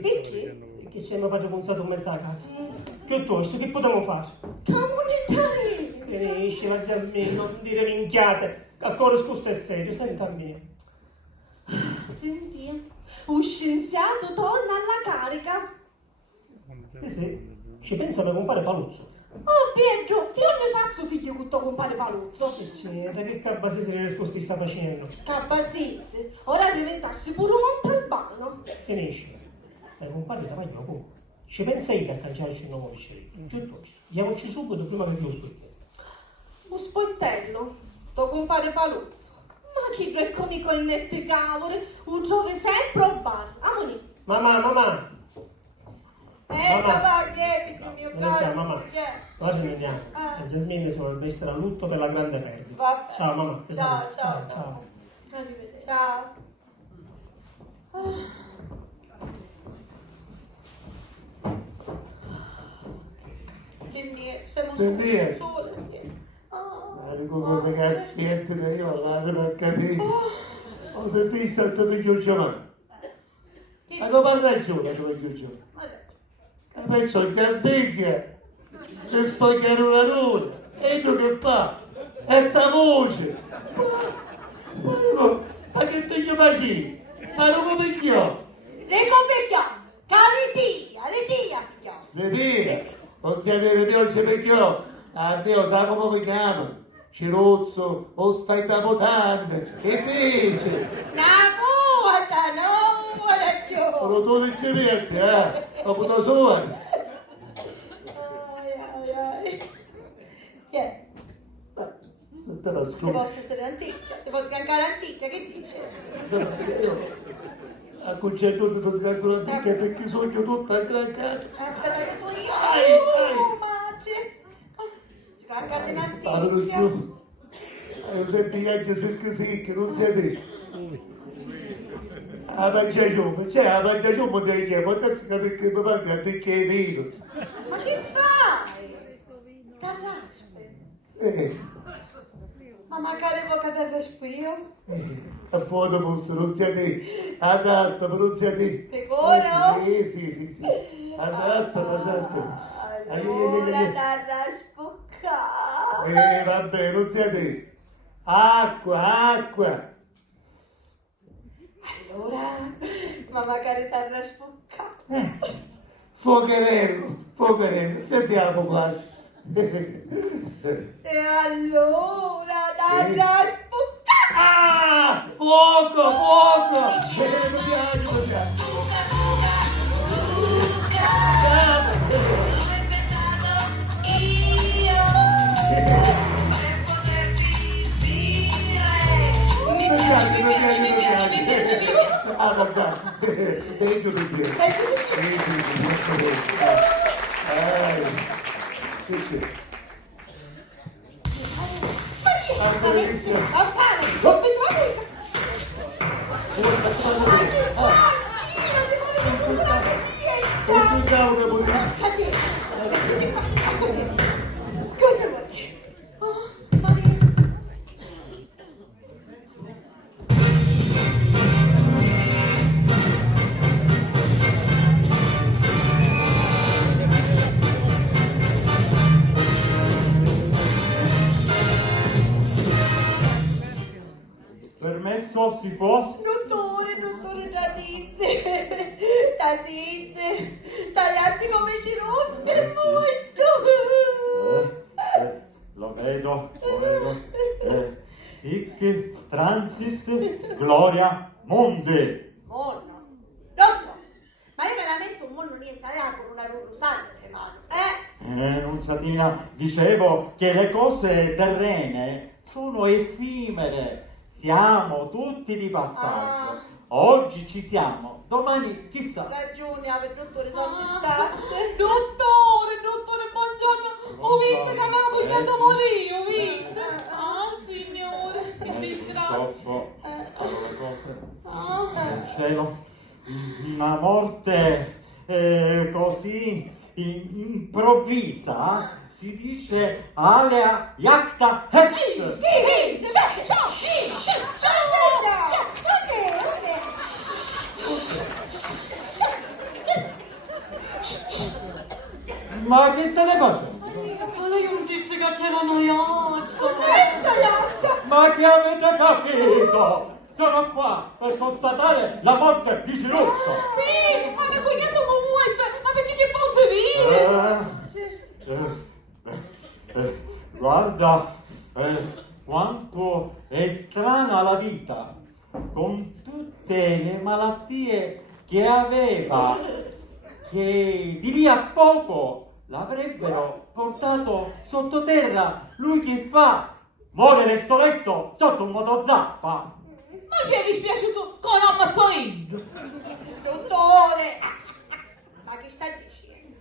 Perché? Perché ci hanno fatto pensato in mezzo alla casa. Piuttosto, che potremmo fare? Comunitari! Finisci la Jasmine, non dire minchiate. Al coro scusa è serio, senta a me. Senti, un scienziato torna alla carica. Sì, ci pensa per compare Paluzzo. Oh Pietro, io ne faccio figlio con tuo compare Paluzzo. Da che cabasese le risposte sta facendo? Cabbasese, ora diventassi pure un Montalbano. Finisci. Compare da maglio, ci pensi per cancellarci il nuovo vicino? Piuttosto, diamoci subito prima che lo specchio. Un sportello, tuo compare Paluzzo. Ma chi è come connette cavole, un giove sempre a bar. Amoni. Mamma. Va, figlio mio caro. Mamma. Oggi andiamo. La Jasmine si vuole essere a lutto per la grande perdita. Vabbè. Ciao mamma. Ciao. Arrivederci. Ciao. Siamo Senti, sole. ecco cosa che sente da io, la per capire. Ho sentito salto di Giovanni. Ma non parla più la tua Giovanni. Penso che sveglia, si spagare una ruota, e tu che fa? E ta voce! Ma che te gli faci? Ma non lo picchiò! Ritia, picchiò. Le dire, non siete le non ci picchiò, a Dio sa come mi chiama? Cirozzo, o stai da mutande, che pesce! Sono tutti insieme, dopo da soli! Chi è? Senta la Ti scusa. posso essere antica? Ti posso cancare antica? Che dice? A concetto di pescare l'antica perché sogno tutta aggregata. Aspetta, tu Ai. io! Scancate in Allora antica. tu, io sempre viaggio secche, non siete. A mangiagiume, c'è a mangiagiume dei che, ma adesso capisco che mi manca perché è vero. Ma che fai? T'arraspe. Sì, Ma magari vuoi che t'arraspo io? a buono fosse, non siete. Ad alta, ma non siete. Sicuro? Sì. Ad alta. Allora t'arraspo qua. Vabbè, non siete. Acqua. Allora, ma magari t'arraspo qua. Fuocherello, ci siamo quasi. E allora t'arraspo Ah! Fuoco! Mi piace. Permesso, si può? Dottore, tagliati come cirozze, molto. Lo vedo. Sic transit gloria monde. Dottor, ma io me la metto un Nunziatina, dicevo che le cose terrene sono effimere, siamo tutti di passaggio. Oggi ci siamo, domani chissà. Ragione, dottore, sono tasse. Dottore, buongiorno. Ho visto che mio cognato morì, ho visto. Signore, che disgrazia. Sono le cose del cielo. Una morte così improvvisa si dice alea iacta est. Ma che se ne faccio? Ma lei non dice che c'erano iato. Ma che avete capito? Sono qua per constatare la morte di Ciruzzo. Sì, ma mio cognato muore, ma perché ti fa vive? Guarda quanto è strana la vita, con tutte le malattie che aveva, che di lì a poco l'avrebbero portato sottoterra. Lui che fa? Muore lesto sotto un motozappa. Ma che è dispiaciuto con ammazzolino? Dottore, ma che sta dicendo?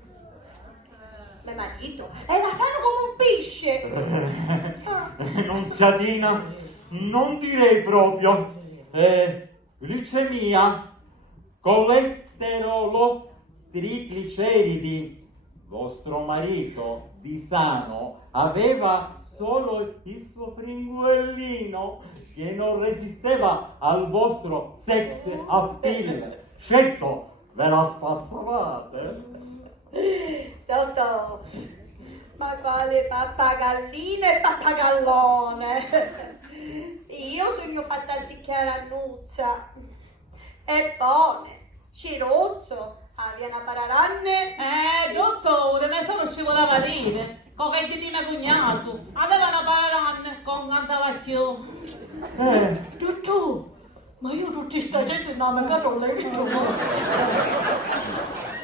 Mio marito era sano come un pesce. Nunziatina, non direi proprio. Glicemia, colesterolo, trigliceridi. Vostro marito di sano aveva solo il suo fringuellino che non resisteva al vostro sex appeal. Certo, ve la spassavate. Dottore, ma quale pappagallino e pappagallone? Io sogno fatta dichiarare annuzza. E poi, Cirozzo, Ariana Pararanne. Dottore, ma se non ci voleva dire. Con che di mio cognato. Aveva una pararanne con cantava più. Dottore, ma io tutti sta gente non mi caso l'hai visto, no?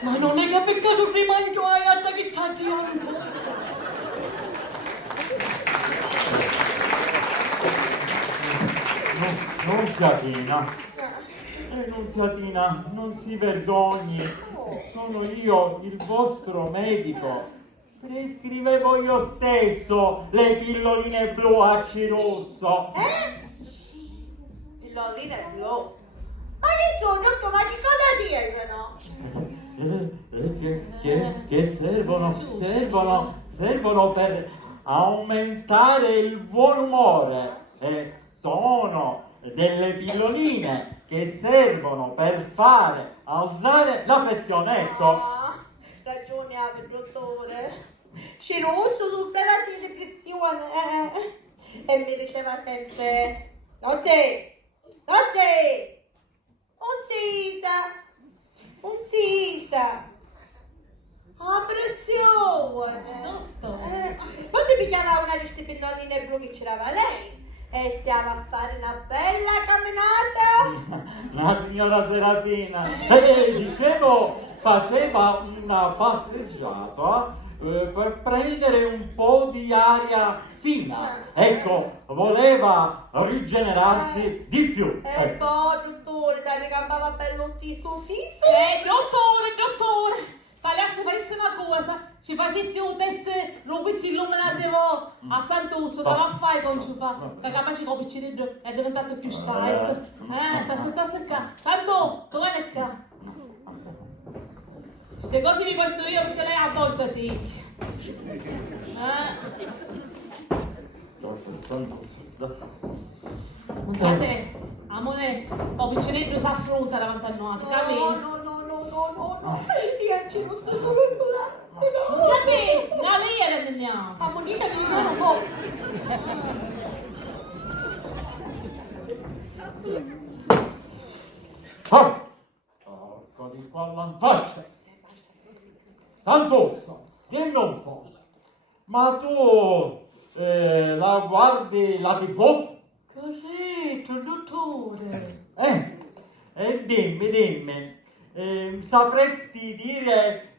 Ma non è che per caso si mangia a realtà che sta girando? Nunziatina, non si vergogni, sono io il vostro medico. Prescrivevo io stesso le pilloline blu a Ciruzzo. Pilloline blu? Ma che sono, dottore, ma che cosa servono? Che servono per aumentare il buon umore. Sono delle pilloline che servono per fare alzare la pressione, ecco. Ragione avete, dottore. Ciruzzo soffriva di depressione e mi diceva sempre non si sa. La pressione. Poi si pigliava una di queste pilloline blu che c'era lei e stiamo a fare una bella camminata. La signora Serafina, dicevo, faceva una passeggiata per prendere un po' di aria fina. Ecco, voleva rigenerarsi di più. E poi, dottore, dai, mi campava bello tiso. Dottore, tagliasse faresse una cosa, ci facessi un test rubizzi illuminati a Sant'Uzzo, da a fare con ciupa, che capace con piccirillo è diventato più stretto. Sta sotto qua. Tanto, com'è qua? Queste cose mi porto io perché lei ha borsa, sì. Non sapete, amore, ho piccirillo si affronta davanti a noi, capito? No, io ci non sto solo il palazzo, Non sapete, no, lei era andiamo. A Monica mi sono un po'. Porco di qua la faccia. Sant'Uzzo, dimmi un po', ma tu la guardi la TV? Così, dottore. E dimmi, sapresti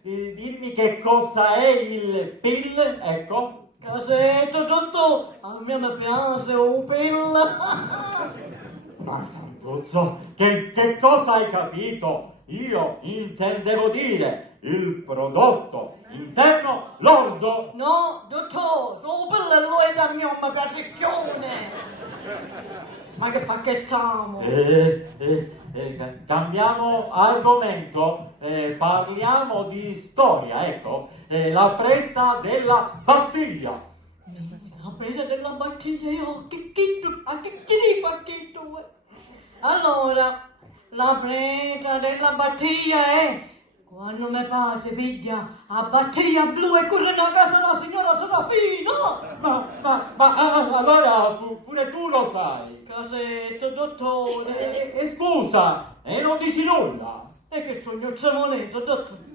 dirmi che cosa è il PIL? Ecco. Casetto, tutto, a me mi piace un PIL. Ma Santuzzo, che cosa hai capito? Io intendevo dire il prodotto interno lordo. No, dottore, un PIL lo è da mio, ma cacicchione. Ma che facciamo? Cambiamo argomento, parliamo di storia, ecco, la presa della Bastiglia. La presa della Bastiglia, io che partito. Allora, la presa della Bastiglia è quando mi piace piglia a Bastiglia blu e corre nella casa della signora Serafina. Ma allora pure tu lo sai. Casetto, dottore. E scusa, e non dici nulla? E che c'ho il moneta, dottore?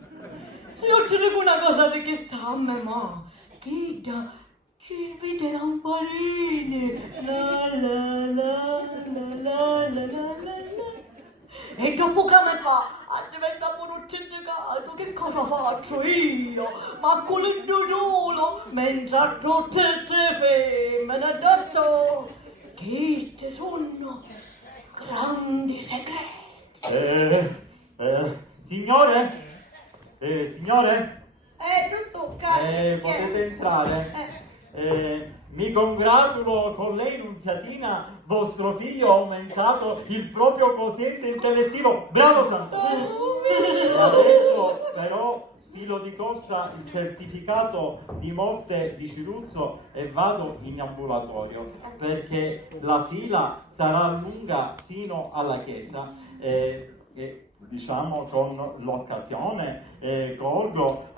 Se io ci dico una cosa di che sta a me, ma chi da ci vede lamparine, la. E dopo che me fa diventa un uccello caldo, che cosa faccio io? Ma con il dodolo, mentre tutte le femmine, detto che ci sono grandi segreti. Signore? Signore? Non tocca. Potete entrare. Mi congratulo con lei, Nunziatina, vostro figlio ha aumentato il proprio quoziente intellettivo. Bravo Sant'Antonio! Adesso però stilo di corsa il certificato di morte di Ciruzzo e vado in ambulatorio perché la fila sarà lunga sino alla chiesa. Diciamo con l'occasione, colgo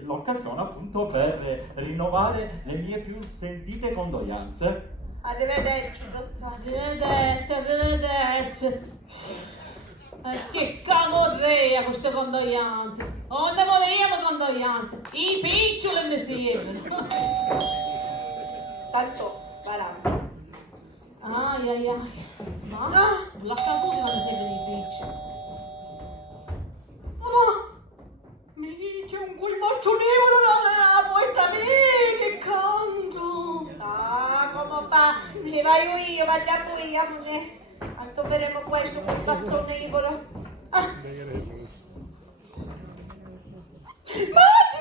l'occasione appunto per rinnovare le mie più sentite condoglianze. Arrivederci, dottore. Arrivederci. Che camorrea queste condoglianze. Onde volevamo condoglianze? I piccioli mi siedono. Tanto, parà. Ai. Ma la caduta non segue i piccioli. C'è un quel morto nero nella porta che canto. Ah, come fa? Ci vado io, vado qui, amore. Tanto vedremo questo col cazzo nero. Madre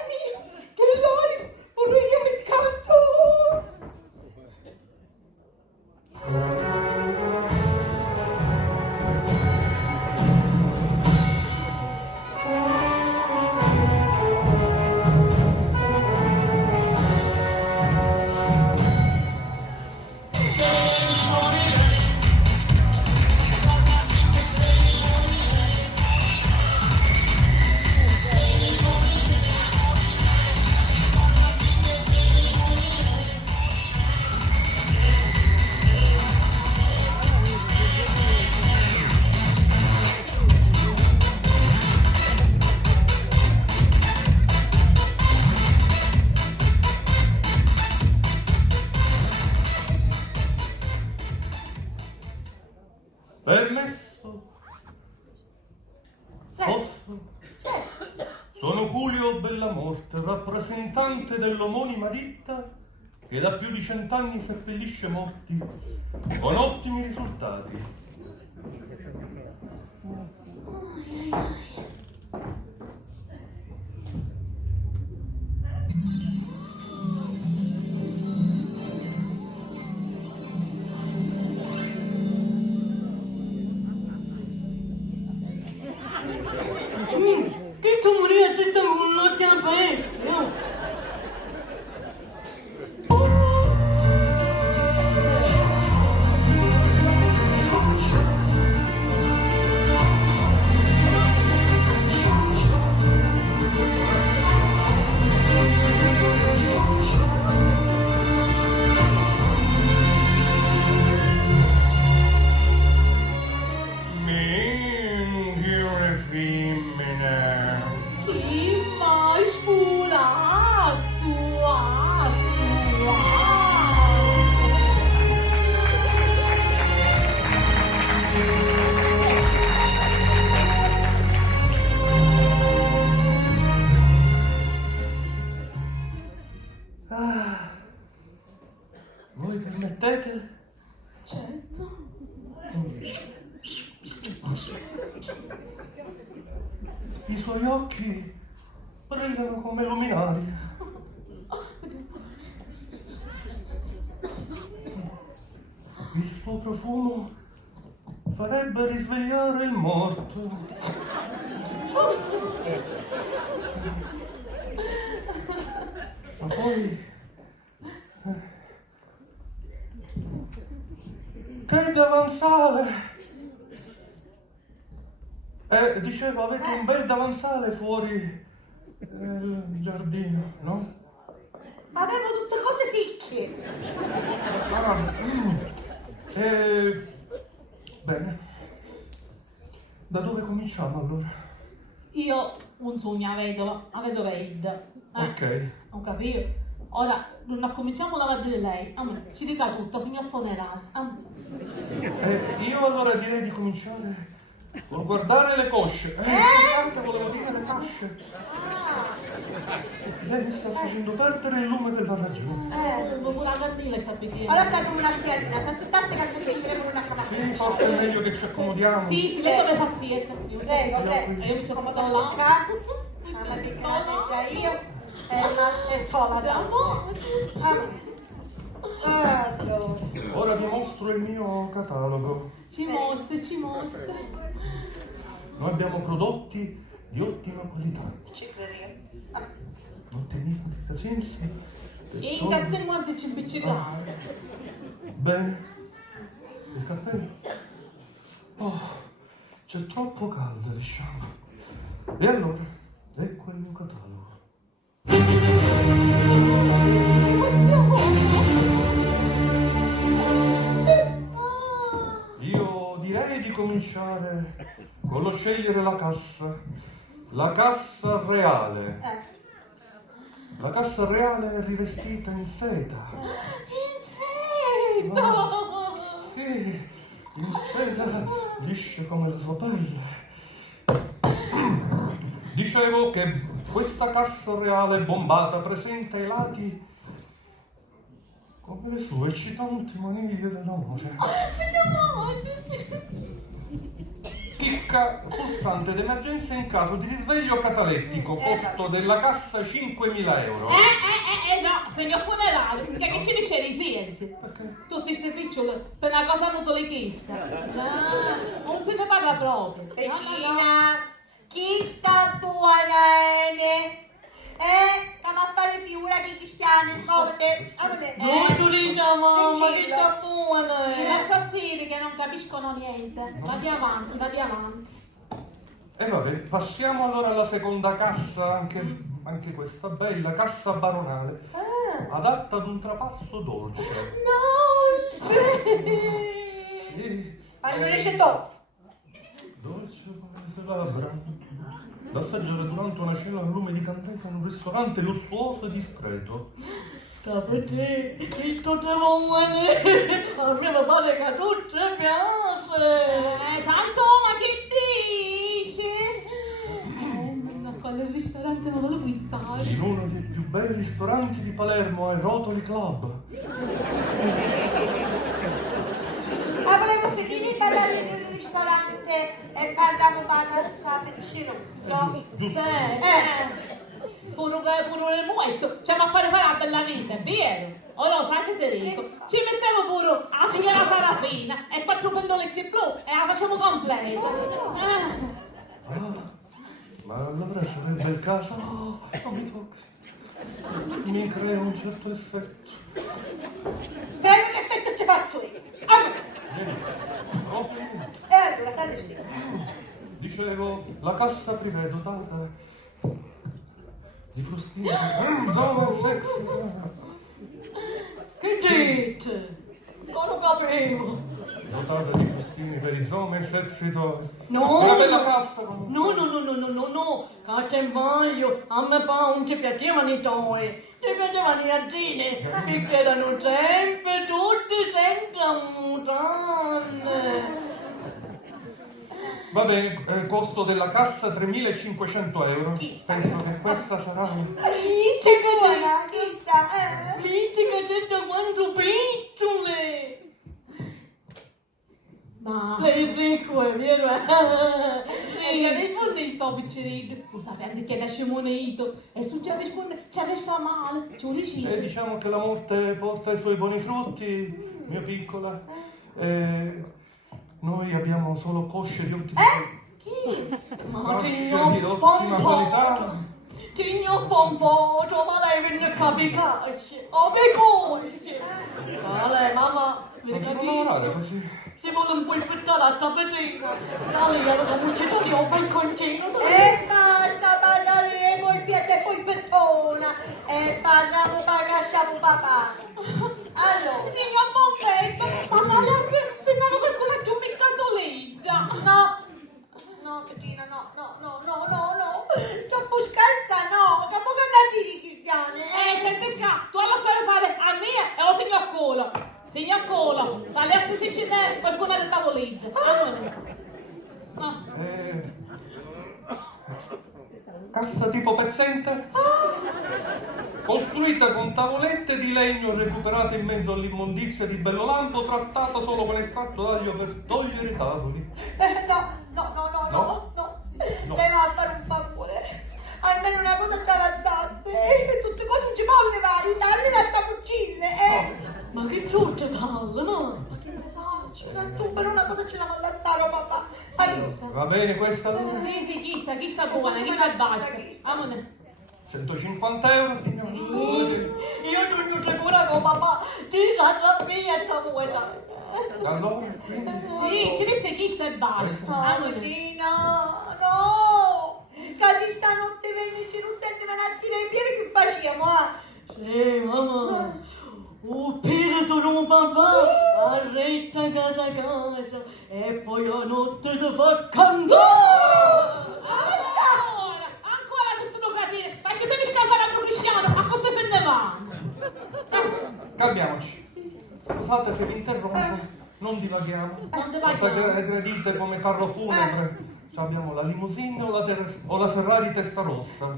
mia, che l'olio! Pure io mi scatto! Permesso? Posso? Sono Culio Bellamorte, rappresentante dell'omonima ditta che da più di 100 anni seppellisce morti con ottimi risultati. Che tu morire tutta con l'occhio aperto. Ah, voi permettete? Certo. I suoi occhi brillano come luminari. Il suo profumo farebbe risvegliare il morto. Ma poi... Che davanzale! Dicevo, avete un bel davanzale fuori il giardino, no? Avevo tutte cose sicche. Bene. Da dove cominciamo allora? Io un sogno a vedovella. Ok. Non capivo. Ora non cominciamo a vedere lei. A me ci dica tutto, signor funerale. Io allora direi di cominciare col guardare le cosce. Scusate, volevo dire le cosce. Lei mi sta facendo perdere il lume della ragione. Dopo la candela sapete. Allora c'è come una sciarina, senza tante che così vedremo una camattina. Sì, forse è meglio che ci accomodiamo. Sì, lei dove sa siete? Prego. Io mi ci sto là. Alla piccola sei già io e la settola da. Allora. Ora vi mostro il mio catalogo. Ci mostri. Noi abbiamo prodotti di ottima qualità. Ci crediamo. Ottenibili da sensi. E in casa in guardi ci impiccicare. Bene. Il cappello. Oh, c'è troppo caldo, diciamo. E allora, ecco il mio catalogo. Io direi di cominciare con lo scegliere la cassa. La cassa reale. La cassa reale è rivestita in seta. In seta! Sì, in seta liscia come la sua pelle. Dicevo che questa cassa reale bombata presenta ai lati come le sue eccitanti maniglie dell'amore. Chicca pulsante d'emergenza in caso di risveglio catalettico, costo della cassa 5.000 euro. No, signor funerale, che ci dice di sensi? Tutti questi piccioli per una cosa non li chissà. Non se ne parla proprio. Bettina, chi sta tua nene? Stiamo a fare figura di cristiani, Tu dici mamma, che sta buona. Gli assassini che non capiscono niente. Vadi avanti. E vabbè, passiamo allora alla seconda cassa, anche questa bella cassa baronale, adatta ad un trapasso dolce. Sì. Ma non riesce tu. Dolce come le sue labbra, da assaggiare durante una cena al lume di candela in un ristorante lussuoso e discreto. Perché questo te vuole? A me mi pare che a tutti piace. Santo, ma che dici? No, quale ristorante non lo guidare? In uno dei più bei ristoranti di Palermo, al Rotary Club. Avremo finito di parlare nel ristorante e parliamo basta per sciroppo. Sì. Pure il muetto, ci a fare la bella vita, è vero? Ora sai che ti dico? Ci mettiamo pure la signora Sarafina e 4 pelloletti blu e la facciamo completa. Ma allora sarebbe il caso? Non mi tocchi. Mi crea un certo effetto. Bene, che effetto ci faccio io? Proprio niente. Allora, stai Dicevo, la cassa privé dotata di frustini, zone sexy. Che dite? Non capivo. Dotata di frustini per i zone sexy toy. No. Una bella cassa. No. Che voglio. A me non ti piacevano i tuoi. Ti piacevano i azzini. Perché erano sempre tutti senza mutande. Va bene, costo della cassa 3.500 euro. Penso che questa sarà... Chi sei buona? Chi sta? ricco, è vero? E già risponde il suo piccerino. Lo sapete che nasce monito. E su già risponde, ci resta male. Ci E riuscisse. diciamo che la morte porta i suoi buoni frutti, mia piccola. Noi abbiamo solo cosce di ottima Ma cosce ti di ho ottima qualità. pompato, ti ho pompato, ma lei viene capicace, o mi conosce. Ma lei, mamma, Non si può lavorare così. si vuole un po' aspettare la tapetina. Da lì era la mucchetta di un balconcino. Basta, parleremo il piede e poi pettona. E parliamo, lasciamo papà. Allora. Signor Pompetto, ma lei se non lo qualcuno che un piccato linda. No. No, Bettina, no. Troppo scherza, no. Troppo cantati di cristiane. Senti qua, tu lo sai fare a mia e lo signor Cola. Signor Cola, adesso se ce n'è qualcuno del tavolino. No. Cassa tipo pezzente, costruita con tavolette di legno recuperate in mezzo all'immondizia di Bellolampo, trattata solo con estratto d'aglio per togliere i tavoli. No. Lei va a fare un favore. Almeno una cosa te la dasse. E tutte cose non ci può levare. Tagli la tapuccille, Ma che giusto talle, no? Ma che ne sai? Tu per una cosa ce la vuoi lasciare, papà. Va bene questa? Sì, chissà buona, chissà basta. Amone. 150 euro, signore. Io sono sicura che papà ti arrabbia e ti vuoi dare. Allora, quindi... Sì, ci disse chissà e basta. Amone. No. Che stanotte venne tenuta e me la tira i piedi che facciamo, Sì, mamma. Spirito non papà, arretta casa e poi la notte ti fa cantare. Ancora tutto lo capire. Facetemi scappare a cristiano, ma cosa se ne va? Calmiamoci. Scusate se vi interrompo, non divaghiamo. Non divaghiamo. Cosa gradite come carro funebre? Abbiamo la limousine o la Ferrari testa rossa? No.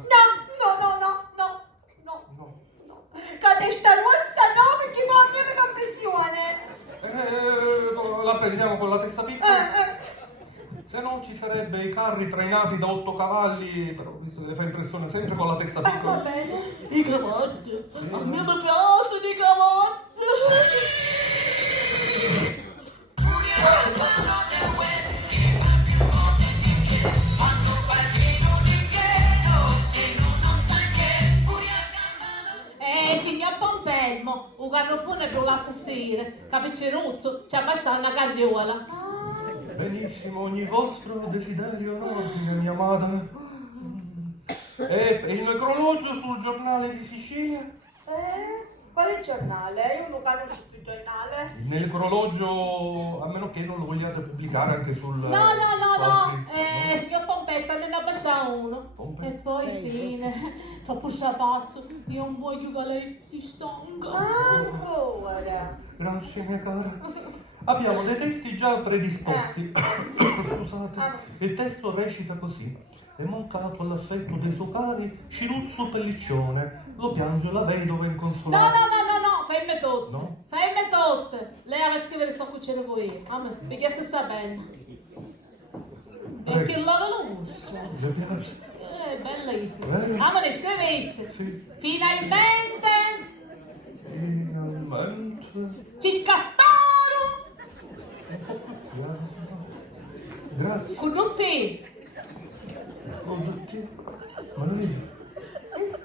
La testa rossa no, perché poi a me mi fa pressione. La prendiamo con la testa piccola? Se no ci sarebbe i carri trainati da 8 cavalli, però visto che fa impressione sempre con la testa piccola. Va bene. I cavalli. A me mi piacciono i cavalli. Signor Pompelmo, un garrofone per la stasera, capicceruzzo, ci abbassa una carriola. Benissimo, ogni vostro desiderio in ordine, mia madre. E il necrologio sul giornale di Sicilia? Quale giornale? Io non conosco il giornale. Il necrologio, a meno che non lo vogliate pubblicare anche sul... No. Signor Pompetto, me ne abbassa uno. Pompetto. E poi sì, troppo sapazzo, io non voglio che lei si stanca. Ancora. Grazie, mia cara. Abbiamo dei testi già predisposti. Scusate, il testo recita così. È mancato all'assetto dei suoi cari Ciruzzo Pelliccione. Lo piange la vedova inconsolata. No, ferme tutte. No? Ferme tutte. Lei aveva scritto il suo cucciere con io. Perché se sta bene. Perché loro lo usa. Le piace? Bellissimo. Bene. Ma ne scrivesse. Sì. Finalmente Finalmente. ci scattarono Grazie. con tutti. Oh, tutti. Ma lei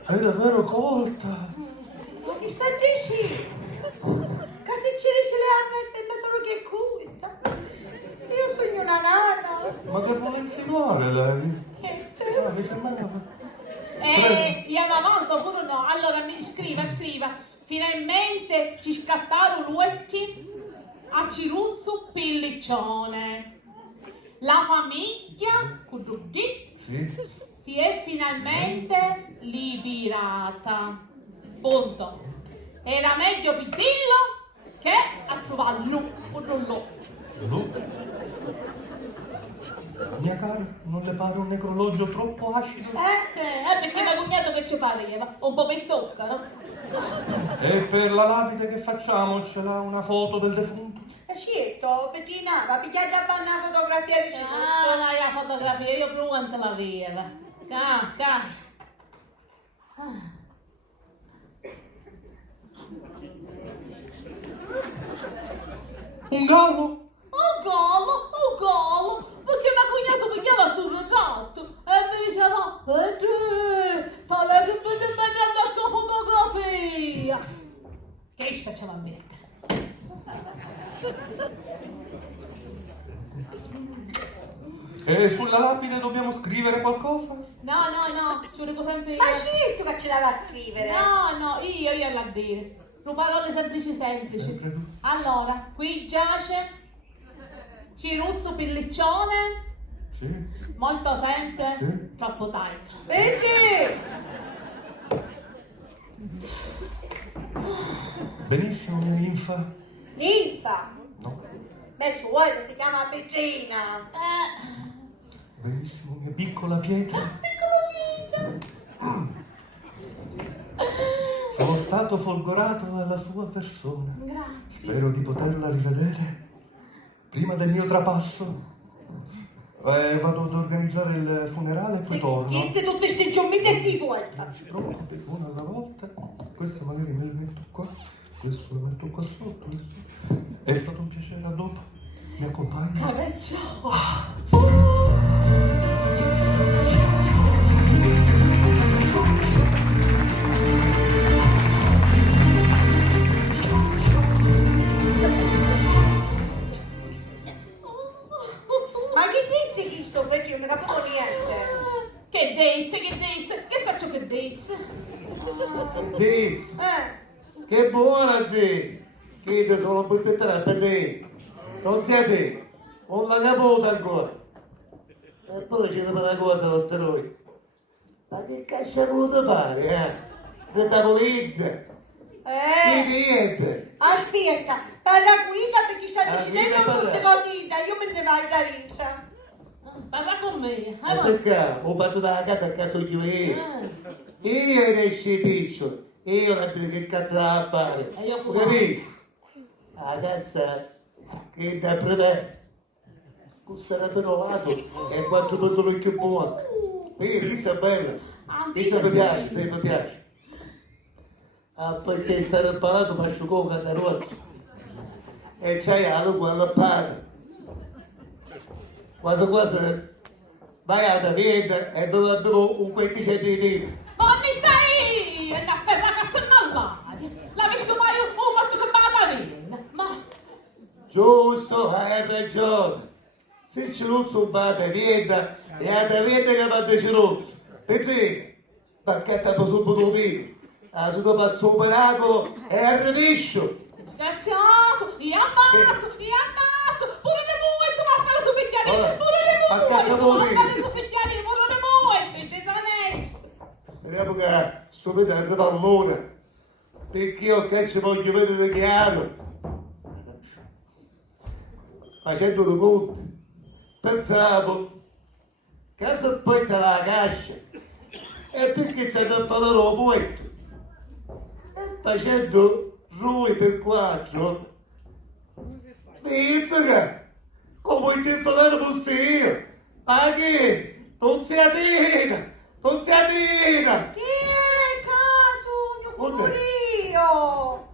è davvero colta. Ma che sta dicendo? Che se ci riesce le armi sembra solo che cuita. Io sono una nana. Ma che vuole insinuare lei? Mi sembrava. Io avanti pure no. Allora scriva. Finalmente ci scattarono l'uecchi a Ciruzzo Pelliccione. La famiglia, con tutti, si è finalmente liberata. Punto. Era meglio pitillo che a trovarlo o non lo. Mia cara, non le pare un necrologio troppo acido? Perché mi ha cognato che ci pareva, un po' pezzotta, no? E per la lapide che facciamo ce l'ha una foto del defunto? Certo, detto, Bettina, va a pigliare già una fotografia di Ciruzzo. Ah, no, la fotografia, io pronta la vedo. Ca. Un gallo? Un gallo, perché mio cognato mi chiama sul ritratto e mi diceva, e te, tale che mi devi a sua fotografia. Che essa ce la mette? E sulla lapide dobbiamo scrivere qualcosa? No, ci dico sempre io. Ma sì, tu che ce la va a scrivere? No, io la dire. Con parole semplici. Allora, qui giace Ciruzzo Pilliccione, Sì. molto sempre, Sì. troppo tardi. Vedi? Benissimo, mia ninfa. Ninfa. No. Beh, suo, si chiama Bettina. Benissimo, mia piccola pietra. Sono stato folgorato dalla sua persona. Grazie. Spero di poterla rivedere prima del mio trapasso. Vado ad organizzare il funerale e poi torno. Chissà tutti questi giorni che si vuoi. Non si preoccupi, uno alla volta. Questo magari me lo metto qua, questo lo metto qua sotto. Questo. È stato un piacere, a dopo. Mi accompagni? Vabbè, ciao. Ma che disse chi sto per io? Non capivo niente. Che disse? Che faccio che disse? Dis, che buona Dis, che ti sono un po' per te, non siete, non la caputa ancora. E poi ci deve una cosa per noi. Ma che cazzo hai voluto fare, Le tavolette, che niente. Aspetta, parla guida perché sta Ah, decidendo guida, tutte parla. cose, io me ne vado da Rinsa. Parla con me. Ma perché? Ho fatto da casa a cazzo di io esci piccio, io non vedo che cazzo da fare. E io Lo capisci? Adesso che da prendere, questo era trovato e quattro pantaloni più buoni. Vedi, questo è bello, questo mi piace, sì, mi piace. Ah, perché è stato imparato ma asciugò un cantarozzo e c'hai la lingua allappata. Quasi vai alla vita e dove abbiamo un 15 di litri. Ma mi stai a fare la cazzonna all'aria? L'ha visto mai un morto che paga da vena? Ma Giusto, hai ragione. Se ci non sono bada niente, e la vita che va a Ciruzzo. Perché? Perché abbiamo subito vino. Ha subito fatto un miracolo e arriviscio. scherzato, io ammazzo, pure le muoio, tu va a fare su picchiarino, Vabbè, pure le ma che muoio, tu va a vuoi? fare su picchiarino, pure le muoio, il disonesto. Speriamo che subito arriva l'ora. Perché io che ci voglio vedere chiaro. Facendo i conti, pensavo che se poi te la cascia e perché c'è da fare lo muoio. E facendo lui per quattro, Mizzica, come il titolare fosse io, ma che? Non si attina, non si attina! Che è caso, Come? io?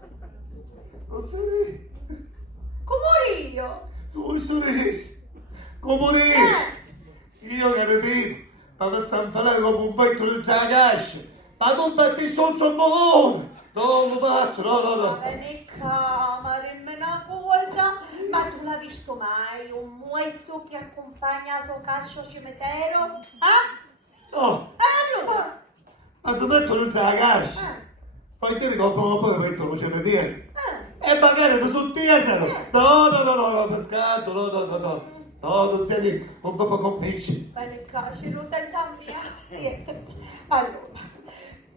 Non si attina! Come io? Tu sorrisi, come io che ripeto, ma per stampare come un petto di cascia, ma non metti sotto il bolone! No, non lo faccio, no. Va bene, calma, dimmi una cosa, ma tu l'hai visto mai un muetto che accompagna il suo calcio al cimitero? No, Allora, ma se mettono in cascia, poi ti ricordo poi mettono cimitero. E magari mi sottiegnano! No, pescato, no, non sei lì, un po' complici. bene, calcio, lo senta mia. Sì, allora,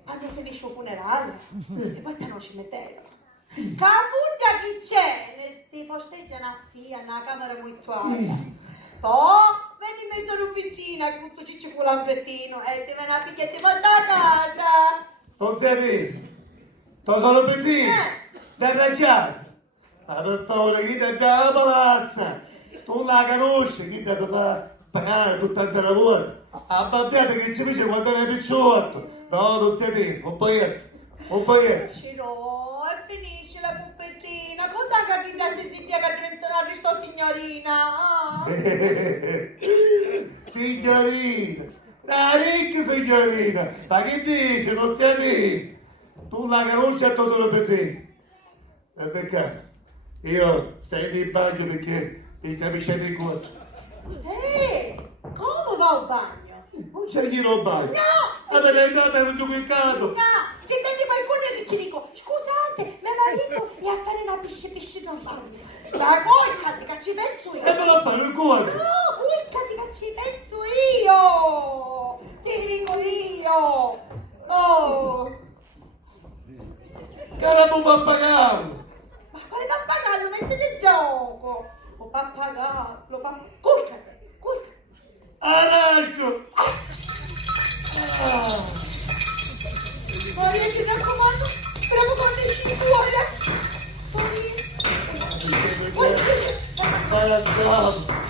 quando finisce il funerale, e poi stanno al cimitero. Che futta chi c'è? Ti posteggiano a te, nella camera mortuaria. Poi, vedi mezzo rubicina, che questo ciccio con l'ambrettino, e ti viene a picchiare montata. Non sei lì, tu sono pettino, dai raggiare. Ma per favore, chi ti dà la palazza? Tu non la conosci, chi ti dà pagare tutto il lavoro? Abbattiate che ci dice quando è picciotto. No, non si vede, un paese. Ciro, e finisce la puppettina. Cosa capita se si piega a sto signorina? Ah. Signorina, la ricca signorina, ma che dice, non si vede? Tu la conosci a tu solo per te. E perché? Io stai in bagno perché mi stai pisciando in conto. Come va al bagno? Non c'è chi non bagno. No! Ma è andata in un peccato. No! Se vedi qualcuno che ci dico, scusate, mio marito è a fare una pisce nel bagno. La colcati che ci penso io. E me la fare il cuore. No, colcati che ci penso io. Ti dico io. Oh. Caramba, pappagallo. Ma quale pappagallo? Mettete in gioco. Oh, pappagallo, colcati. Arancio. Maria, ci raccomando, speriamo quando esci fuori. Vai a scavo.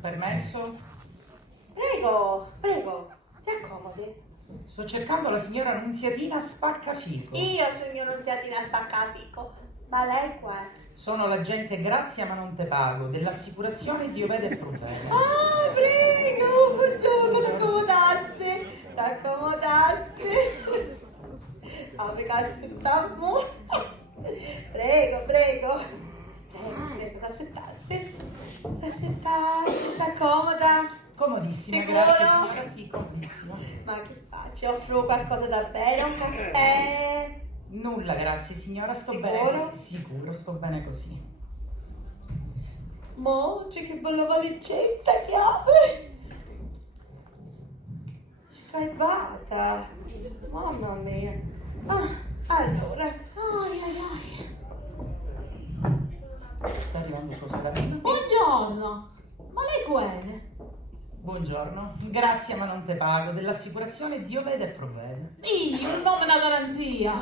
Permesso? Prego, si accomodi. Sto cercando la signora Nunziatina Spaccafico. Io sono Nunziatina Spaccafico, ma lei qua? Sono l'agente Grazia ma non te pago dell'assicurazione di Ovede e Provvede. Ah, prego, buongiorno, t'accomodate. Perché aspettavo. Prego, s'assettate, si accomoda. Comodissima, Sicuro? grazie signora, sì, comodissima. Ma che faccio? Offro qualcosa da bere, un caffè? Nulla, grazie signora, sto Sicuro? bene così, sicuro, sto bene così. C'è che bella valigetta che apre! Scaibata! Mamma mia! Allora, Sta arrivando suo salatino? Buongiorno, ma lei quale? Buongiorno, grazie ma non te pago dell'assicurazione di Ovede e Provvede. Io, il nome da garanzia.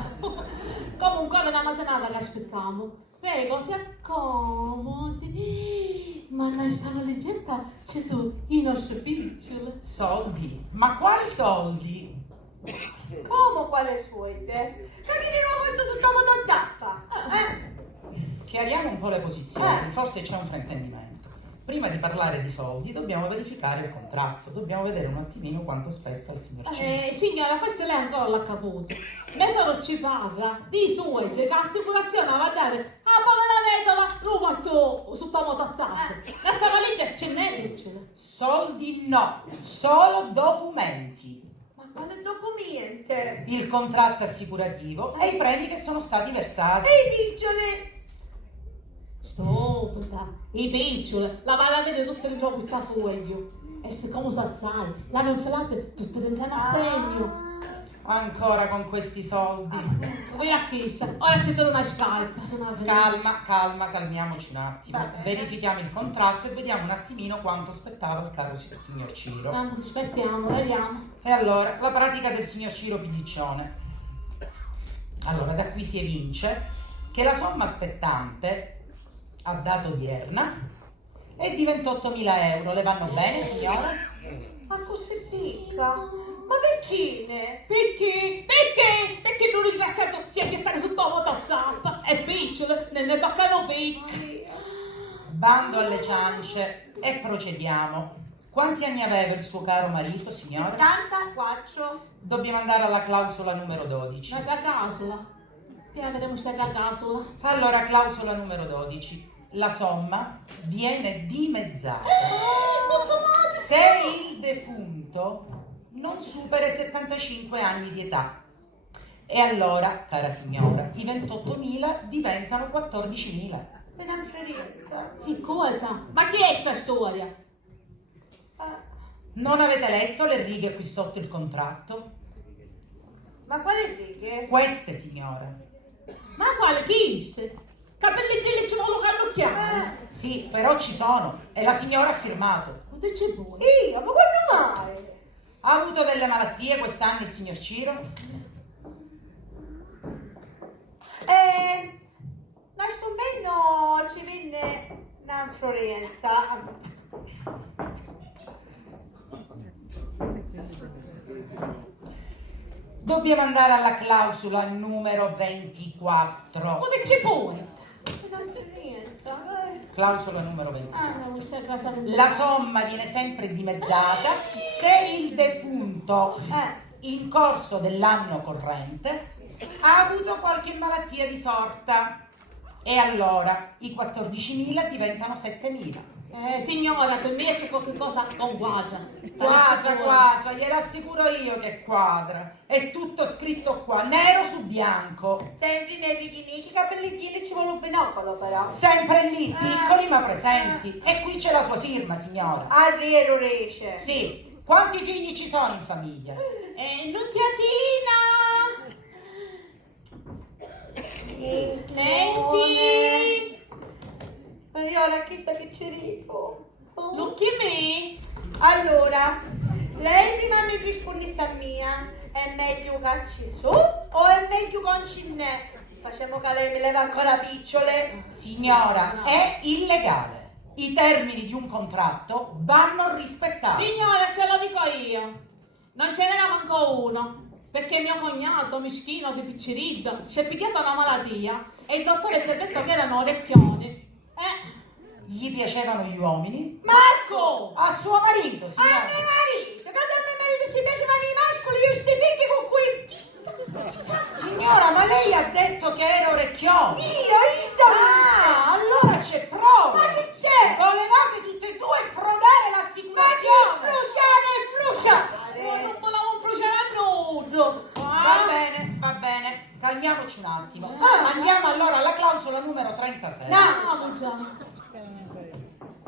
Comunque è una mattinata che aspettiamo. Prego, si accomodi. Ma noi stanno leggenda, ci sono i nostri piccoli. Soldi? Ma quali soldi? come quale suite? Che di nuovo tutto sul topo da zappa? Chiariamo un po' le posizioni, forse c'è un fraintendimento. Prima di parlare di soldi dobbiamo verificare il contratto, dobbiamo vedere un attimino quanto spetta al signor Cino. Signora, forse lei ancora l'ha caputo. Me solo ci parla di suoi, che l'assicurazione va a dare a povera vedova rubato su tua motozzata. La sta valigia ce n'è, dice. Soldi no, solo documenti. Ma quale documento? Il contratto assicurativo e i premi che sono stati versati. E i piccioli? Stupida, i piccioli, la vai a vedere tutto il gioco sta fuori. E siccome sa sai, l'hanno infilate tutte dentro a segno. Ancora con questi soldi. Voi a chissà, ora ci do una scarpa. Calmiamoci un attimo. Verifichiamo il contratto e vediamo un attimino quanto aspettava il caro signor Ciro. Aspettiamo, vediamo. E allora, la pratica del signor Ciro Pidiccione. Allora, da qui si evince che la somma spettante a data odierna è di 28.000 euro. Le vanno bene, signora? Ma così picca? Ma vecchine? Perché non ringraziato si è gettato su tua motozappa? È piccolo, ne toccano piccoli. Bando alle ciance e procediamo. Quanti anni aveva il suo caro marito, signora? 74. Dobbiamo andare alla clausola numero 12. Ma già clausola? Che avremo già clausola? Allora, clausola numero 12. La somma viene dimezzata se il defunto non supera i 75 anni di età E allora, cara signora, i 28.000 diventano 14.000. Un'influenza. Che cosa? Ma chi è sta storia? Non avete letto le righe qui sotto il contratto? Ma quale righe? Queste, signora. Ma quale chi? Capelleggini ci vuole cannocchiare. Sì, però ci sono. E la signora ha firmato. Dove c'è buono? Io, ma quando mai? Ha avuto delle malattie quest'anno il signor Ciro? Ma sto bene ci venne un'influenza. Dobbiamo andare alla clausola numero 24. Dove c'è buono? Un'influenza. Clausola numero 24. Ah, questa cosa non La somma viene sempre dimezzata se il defunto in corso dell'anno corrente ha avuto qualche malattia di sorta. E allora i 14.000 diventano 7.000. Signora, per me c'è qualcosa con quadra. Quadra, glielo assicuro io che quadra. È tutto scritto qua, nero su bianco. Sempre nei righi, i capellettini ci vuole un binocolo però. Sempre lì, piccoli ma presenti. E qui c'è la sua firma, signora. Al vero riesce. Sì. Quanti figli ci sono in famiglia? Nunziatina! Nancy! Ma io ora chissà che ci dico. Look at me! Allora, lei prima mi rispondesse a mia, è meglio che ci su o è meglio con cinè? Facciamo che lei mi leva ancora picciole. Signora, è illegale. I termini di un contratto vanno rispettati. Signora, ce lo dico io. Non ce n'era manco uno. Perché mio cognato, mischino di picciriddo, si è picchiato una malattia e il dottore ci ha detto che erano orecchioni. Gli piacevano gli uomini? Marco! A suo marito, A signora. mio marito! Cosa a mio marito ci piacevano i mascoli? Io sti figli con cui... Signora, ma lei ha detto che era orecchione. Io! Ah, allora c'è prova. Ma che c'è? Volevate tutte e due frodare l'assicurazione. Ma che frusciare! Non volevamo bruciare a nudo. Va bene, calmiamoci un attimo. Andiamo allora alla clausola numero 36. No,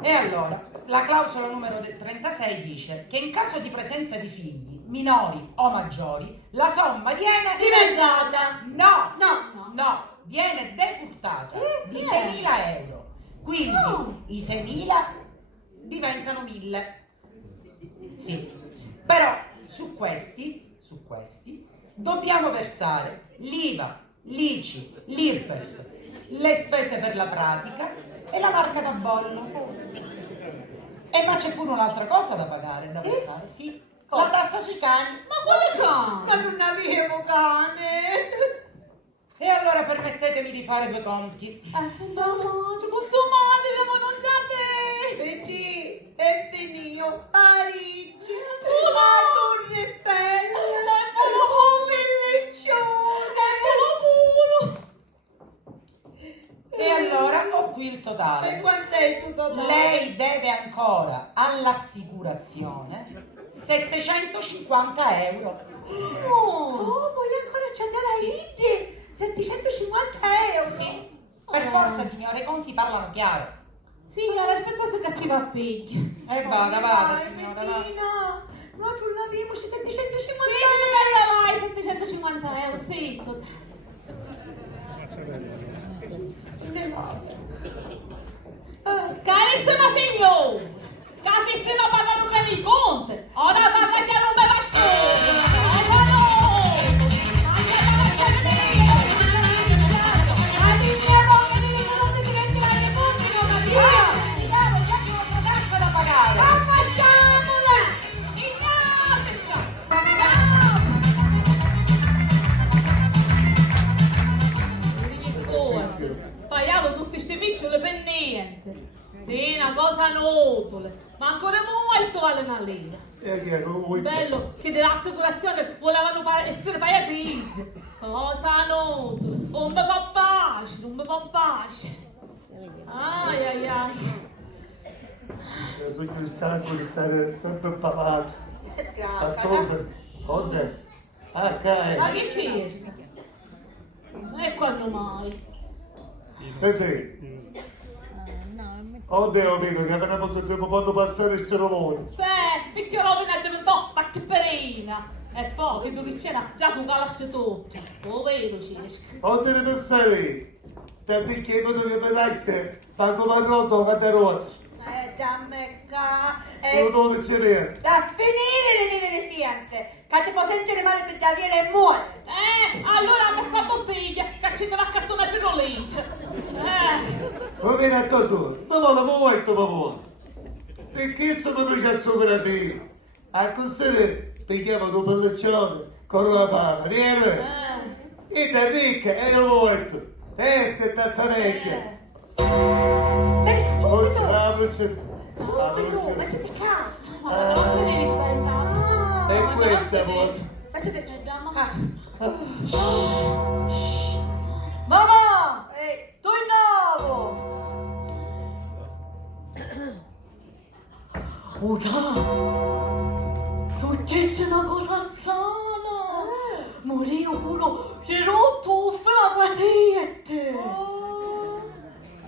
E allora, la clausola numero 36 dice che in caso di presenza di figli minori o maggiori, la somma viene Dimezzata. No, viene decurtata di 6.000 euro. Quindi i 6.000 diventano 1.000. Sì. Però su questi dobbiamo versare l'IVA, l'ICI, l'IRPEF, le spese per la pratica e la marca da bollo. Ma c'è pure un'altra cosa da pagare, da versare, sì. La tassa sui cani. Ma quale cane? Ma non avevo cane! E allora permettetemi di fare due conti. No, ci consumate, siamo non da te! Vedi, è finito, Parigi, la Torre Eiffel, un pelliccione! E allora ho qui il totale. E quant'è il tuo totale? Lei deve ancora all'assicurazione 750 euro. Oh, io ancora c'è della Lidi! 750 euro! Sì, per forza signore, i conti parlano chiaro. Signora, aspetta se che ci va peggio. Vada signora, vada. No, tu l'abbiamo 750 Sì, vai, 750 euro, zitto. Carissima signora, casi prima parlano per il conte, ora parla che non me bastone. Pagavo tutti questi piccioli per niente. Sì, una cosa notole. Ma ancora molto vale una lira. Bello che dell'assicurazione volevano essere pagati. Cosa notole. Non mi fa pace, non mi fa pace. Ai ai ai. So che il sangue di stare sempre pagato. Ma sopra, cosa? Ma che c'è? E quando mai? E te? Oddio, vedo che appena posso quando passare il cerimonia. Sì, perché rovina diventò battiperina. E poi, che dove c'era, già tu calassi tutto. Lo vedo, Cesco. Oddio, non sai, da perché vedo che per l'este, ma come pronto, quando roccia. Dammi qua. Non lo c'è. Da finire le neve sempre. Che ti può sentire male per Daniele e muore. Allora a questa bottiglia, che ci deve accattonare con legge. Ma vieni a tua solo, ma vuoi, ma vuoi. Perché sono venuto a sopra te? A così ti chiamo dopo il lezione, con la fama, vieni? E da ricca, e lo vuoi tu. Che tazza vecchia. Oh, Subito, mettiti qua. E questa vuoi? Mamma! Tornavo! Oh già! Successe una cosa strana! Morì uno, si è rotto fra patente! Oh,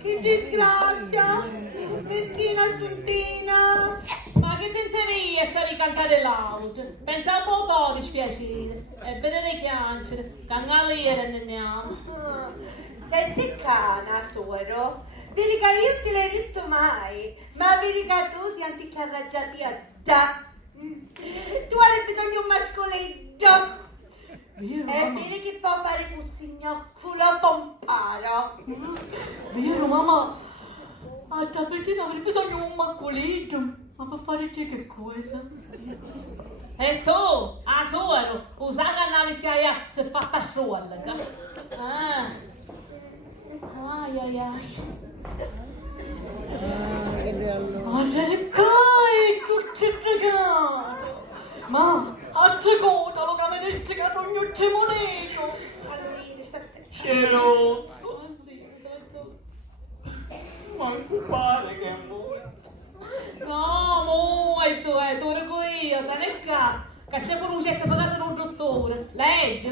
che disgrazia! Meschina Assuntina! Ma che tinteria di cantare l'auge? Pensa un po' to' dispiacere. E vedere chiancere, cangaliere ne andiamo. Senti cana, suoro. Vedi che io ti l'hai detto mai, ma vedi che tu sei antica arrangiati a da. Tu hai bisogno di un mascoletto. E vedi che può fare un signoculo pomparo. Vero mamma? A stamattina avrei bisogno di un mascoletto. Ma per fare che cosa? E tu, a suoro, usare la vecchiaia si è fatta sciolga. Ai ai ai. Ma che cai, tutti giocati! Ma a seconda lo che mi dice che ogni cimonino! Cerozzo! Ma pare che è morto! No, molto, torgo io, te qua. Che c'è pure un check pagato da un dottore. Legge.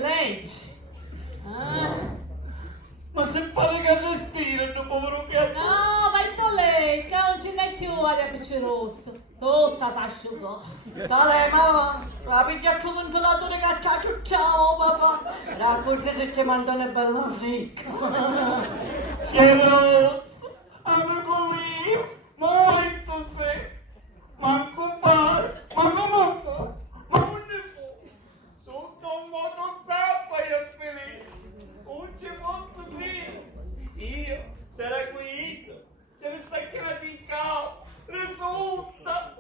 Ma se pare che respira il povero piatto! No, vai tu lei, che non ce n'è più aria piccerozzo. Tutta s'asciugò. Dale, mamma, la pigliaccio un ventilatore cacciato, ciao papà. Raccolse se ci mandano bella fricca. Cerozzo! Amico mio! Molto sei! Ma compare! Ma come fa? Ma non ne può! Sotto un motozappa io finito! Non ci posso credere! Io, sarà qui, ce ne sta chiamando in casa! Risulta!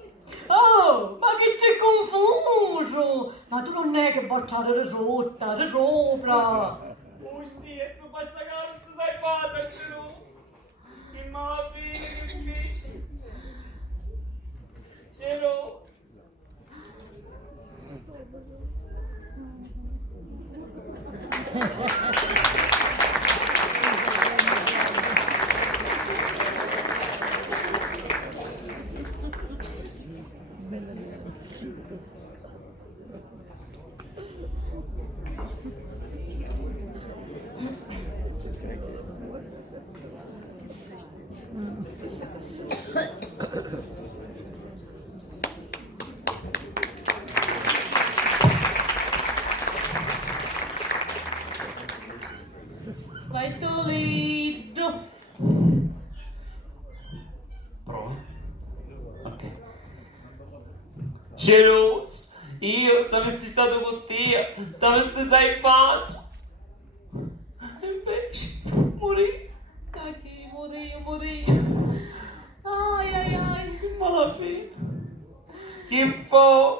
Oh, ma che ti confuso! Ma tu non è che bocciare di sopra! Usti, e su questa casa non si sai fare, Cerozzo! Che malaviglia che dici! Cerozzo! Vai tu libro. Pronto? Ok. Cerozzo, io se avessi stato con te, ti avessi salvato. E invece, morì. Chi morì. Ai. Ma alla fine, che fa?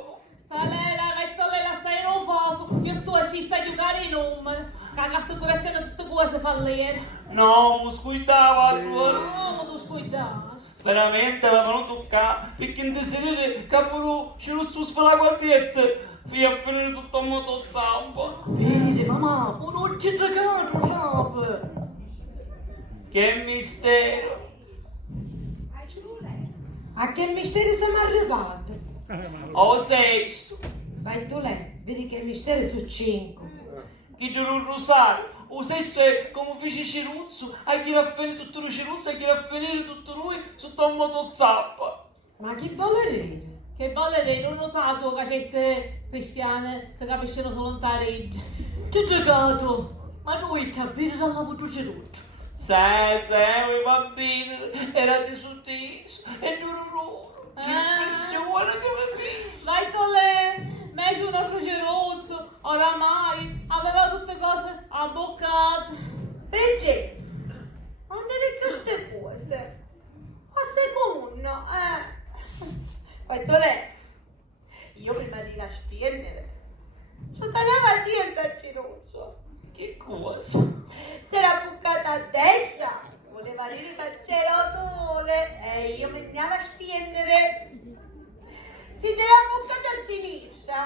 Salera, vai tu lei la stai in un fuoco. Io tu ci stai giocare in numero. Che l'assicurazione tutte cose fallire. No, mi scuitava, suora. No, ma tu scuidasti. Veramente la non toccare, perché in desidero che pure c'è lo su la quasetta, fino a finire sotto un motozappa. Vedi, mamma, non ci giocato, sape! Che mistero! A che mistero siamo arrivati? O sesto, Vai tu lei, vedi che misteri su 5. chi tu non lo sai, o sesto è come fece Ciruzzo, a chi a finire tutto lui Ciruzzo, a chi a finire tutto lui sotto un motozappa. Ma chi vuole ridere? Che bolle lei, non lo sa tu, cacette cristiane, se capiscono solo un tareggio. Ti ho giocato, ma tu vuoi capire dalla voce ceduto. Sì, va bene, era di sotteso, è doloroso, che impressione che mi fece. Vai con lei, me c'è un nostro cerozzo, oramai aveva tutte cose abboccate. Perché? Non ne queste cose. A secondo, Quanto lei? Io prima di nascere sono tagliata dietro al Ciruzzo. Che cosa? Si era bucata a destra, voleva dire che c'era sole e io mi andiamo a stendere. Si era bucata a sinistra,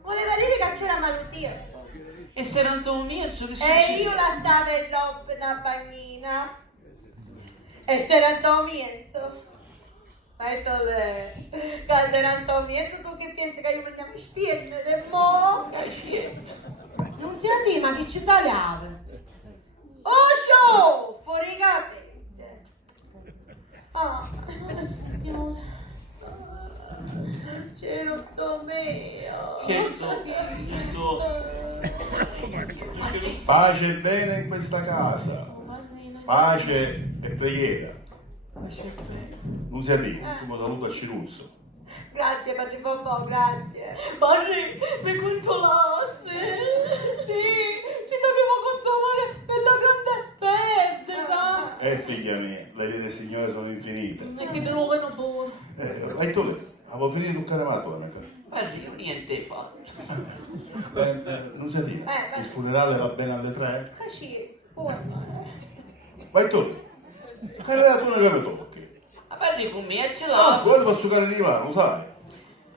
voleva dire che c'era malutia. E se era Antonio, che E io la stavo in roba una bagnina. E se era Antonio. Quando era Antonio, tu che pensi che io mi andiamo a stendere, mo? Non si adì, ma chi ci tagliava? Oh, fuori capite. Ah, Signore. Ciruzzo mio. Pace e bene in questa casa. Pace e preghiera. Non si arriva, come saluto a Ciruzzo. Grazie Padre Bobò, grazie. Padre, mi consolaste? Sì, ci dobbiamo consolare per la grande perdita. Figlia mia, le vie del Signore sono infinite. E che trovano pure. E tu lì, avevo finito un caramato, Guarda, io niente fatto. non si arriva. Il funerale va bene alle 3. Così, buono. Vai tu. Che la tu che mi tocchi? Ma parli con me, ce Ah, l'ho. quello faccio cari di mano, sai?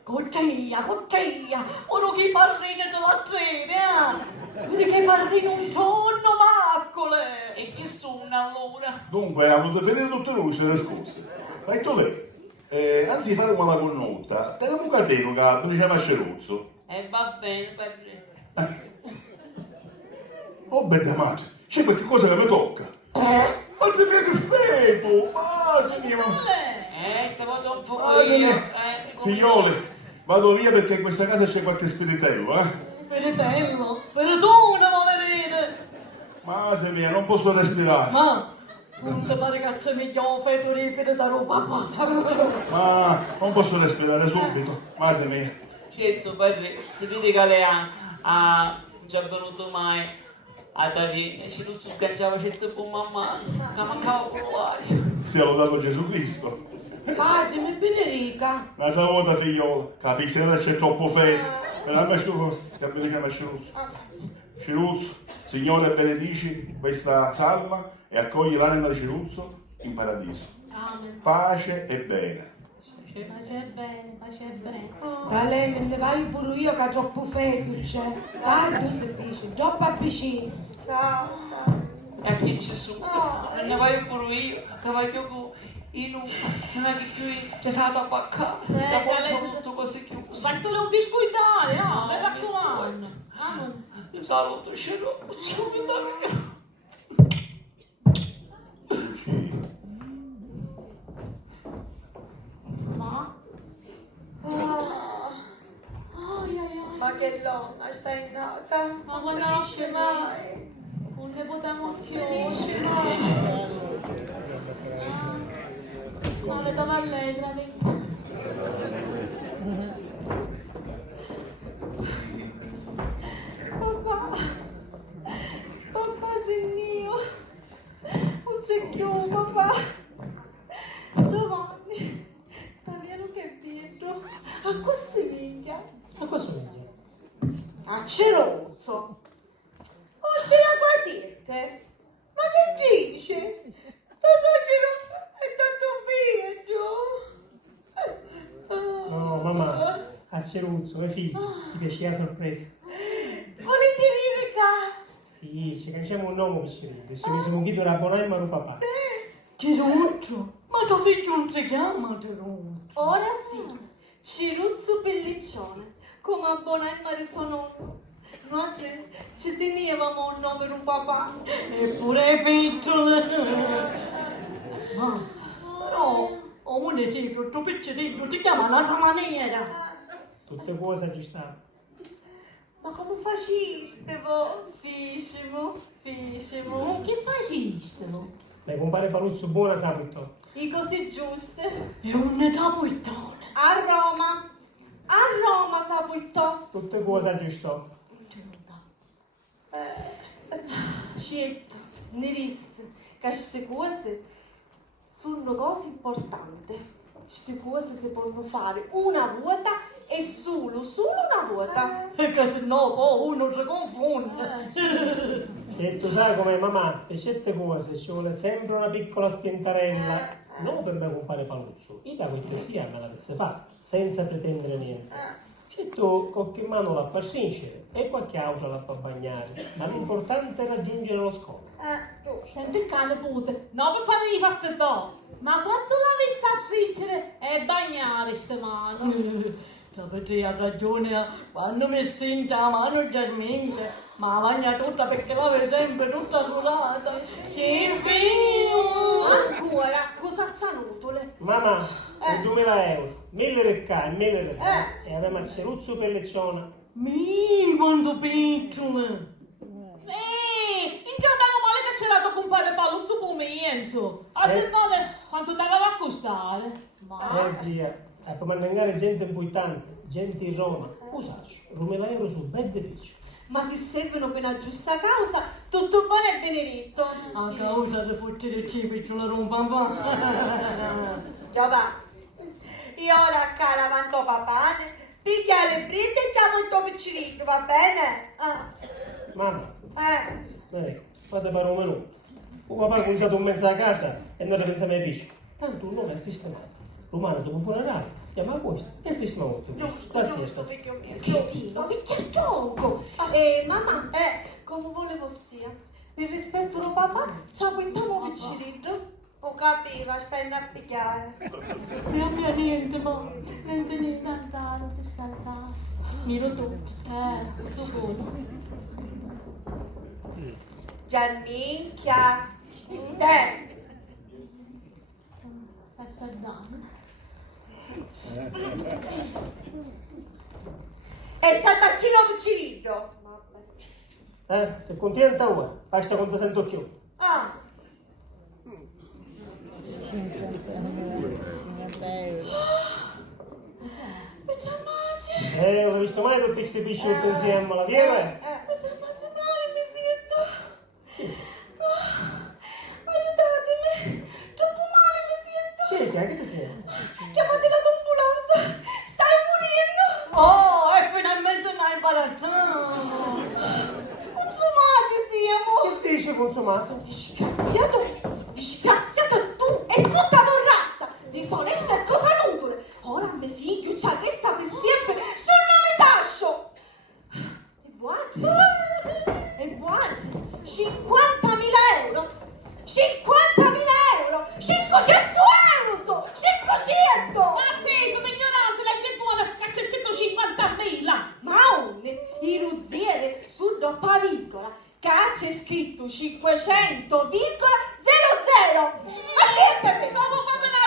Cotteia, uno che parrina della sera, quelli che parrino un tonno maccole. E che sono allora? Dunque, ha voluto finire tutte le luci delle scorse. Vai tu lì. Anzi, fare come la connotta, te la cateno che tu diceva a Ciruzzo. E va bene, padre. Oh, bella madre, c'è qualche cosa che mi tocca. Madre mia che feto! Madre mia! Stavo dopo Madre io. mia! Figliole, vado via perché in questa casa c'è qualche spiritello, Spiritello, perdona, maledire. Madre mia, non posso respirare. Ma, non ti pare che c'è migliore feto ripete da roba, Ma non posso respirare subito. Madre mia. Certo, padre, si vede che lei ha già venuto mai a Davide, ci non si sganciava certo con mamma, che mancava con l'aria. Sia lodato Gesù Cristo. Pace, mi benedica. Un'altra volta figliola, capisci che c'è troppo fede. E la mia sciugo, che benedica Ciruzzo. Ciruzzo, Signore benedici questa salma e accogli l'anima di Ciruzzo in paradiso. Amen. Pace e bene. Pace e bene, pace e bene. Da lei me ne vai pure io che ho troppo feto, c'è. Dai, tu si dice, troppo vicino. Ciao, ciao. E a chi ci sono? Non ne vai pure io, che voglio con i numeri, non è che qui c'è stato a paccare, da quando tutto così chiuso. Ma tu non ti scuidare, mi raccomando. Io saluto Ciruzzo, vita mia. Ma che donna stai nata? Ma non guarda, finisce mai. Non ne potremo più. Finisce mai. Ma le dove allegra, Papà sei mio. Non c'è più, papà. Giovanni, Italiano che vedo. A cosa somiglia? A cosa somiglia? A Ciruzzo. Oh, c'è la quasiette. Ma che dice? Tutto Ciruzzo è tanto bello. No, mamma, a Ciruzzo, mio figlio, ti piace la sorpresa? Volete dire che? Sì, ci facciamo un nome per Ciruzzo, ci siamo sentito da Bonai Maru papà. Ciruzzo, ma tuo figlio non si chiama Ciruzzo. Ora sì, Ciruzzo Pelliccione, come abbonai mare suo nonno. Ma se tenevamo un nome per un papà. Eppure piccole. Ma, però, un esempio, tutto piccolino, ti chiama un'altra maniera. Tutte cose ci stanno. Ma come faciste voi? Fissimo. Che facistano? Le compare Paluzzo buona sabato. I cose giuste. È un'età puttana. A Roma sa puttò. Tutte cose ci stanno. Scelto, ne disse che queste cose sono cose importanti. Queste cose si possono fare una volta e solo una volta. Perché se no poi uno si confonde. E tu sai come mamma, per certe cose ci vuole sempre una piccola spintarella. Non per me compare Paluzzo, io da cortesia me l'avesse fatta, senza pretendere niente. E tu qualche mano la fa sincere e qualche altro la fa bagnare, ma l'importante è raggiungere lo scopo. Senti il cane pute, non per fare i fatti tu, ma quanto l'ha vista sincere e bagnare ste mani? Sapete, ha ragione, quando mi sente la mano già mente, ma la bagna tutta perché la vedo sempre tutta sudata. Che figlio! Ancora, cosa zanutole? Mamma, 2000 euro, 1000 recca e 1000 recca, e avevamo il ceruzzo per lecciona. Quanto piccolo! In giorno male che c'era da comprare Paluzzo comienzo. A se no, quanto doveva costare? Zia, a comandare gente importante, gente in Roma, usaccio, 2000 euro sul bed riccio. Ma se servono per una giusta causa, tutto buono e benedetto. A causa di fotte del cibo ce la rompa. Giova, io ora cara avanto papà, pigliare il brinde e già molto piccolino, va bene? Mamma, fate per un minuto. Un papà che ha usato un mezzo a casa e noi pensiamo ai pesci. Tanto un nome è sistemato. Romano dopo funerale, chiama questo e sistema tutto. La siesta. Cretino, mica gioco. Mamma, come volevo sia, per rispetto del papà, ci aguantiamo piccolino. Ho capito, stai a pigliare. Niente, ma niente di scantare, ti scantare. Miro tu. Tu buono. Gianminchia, te. Stai saltando. E tattacino piccolino. Se contenta ora, basta quando sento più. Ho visto mai tutti questi pisciutti insieme, la viene? Aiutatemi, troppo male mi sento. Che ti sei? Chiamate l'ambulanza, stai morendo. Oh, e finalmente una imbarazzata. Consumati siamo. Che dici consumato? Disgraziato tu e tutta tua razza, disonesta e cosa inutile. Ora mio figlio ci arresta per sempre sul nome d'ascio. E buati, 50.000 euro, 50.000 euro, 500 euro so, 500! Ma zitto, ignorante, la c'è buona che c'è scritto 50.000! Ma il ruzziere su doppa virgola, che c'è scritto 500,00! Ma siete come fammi la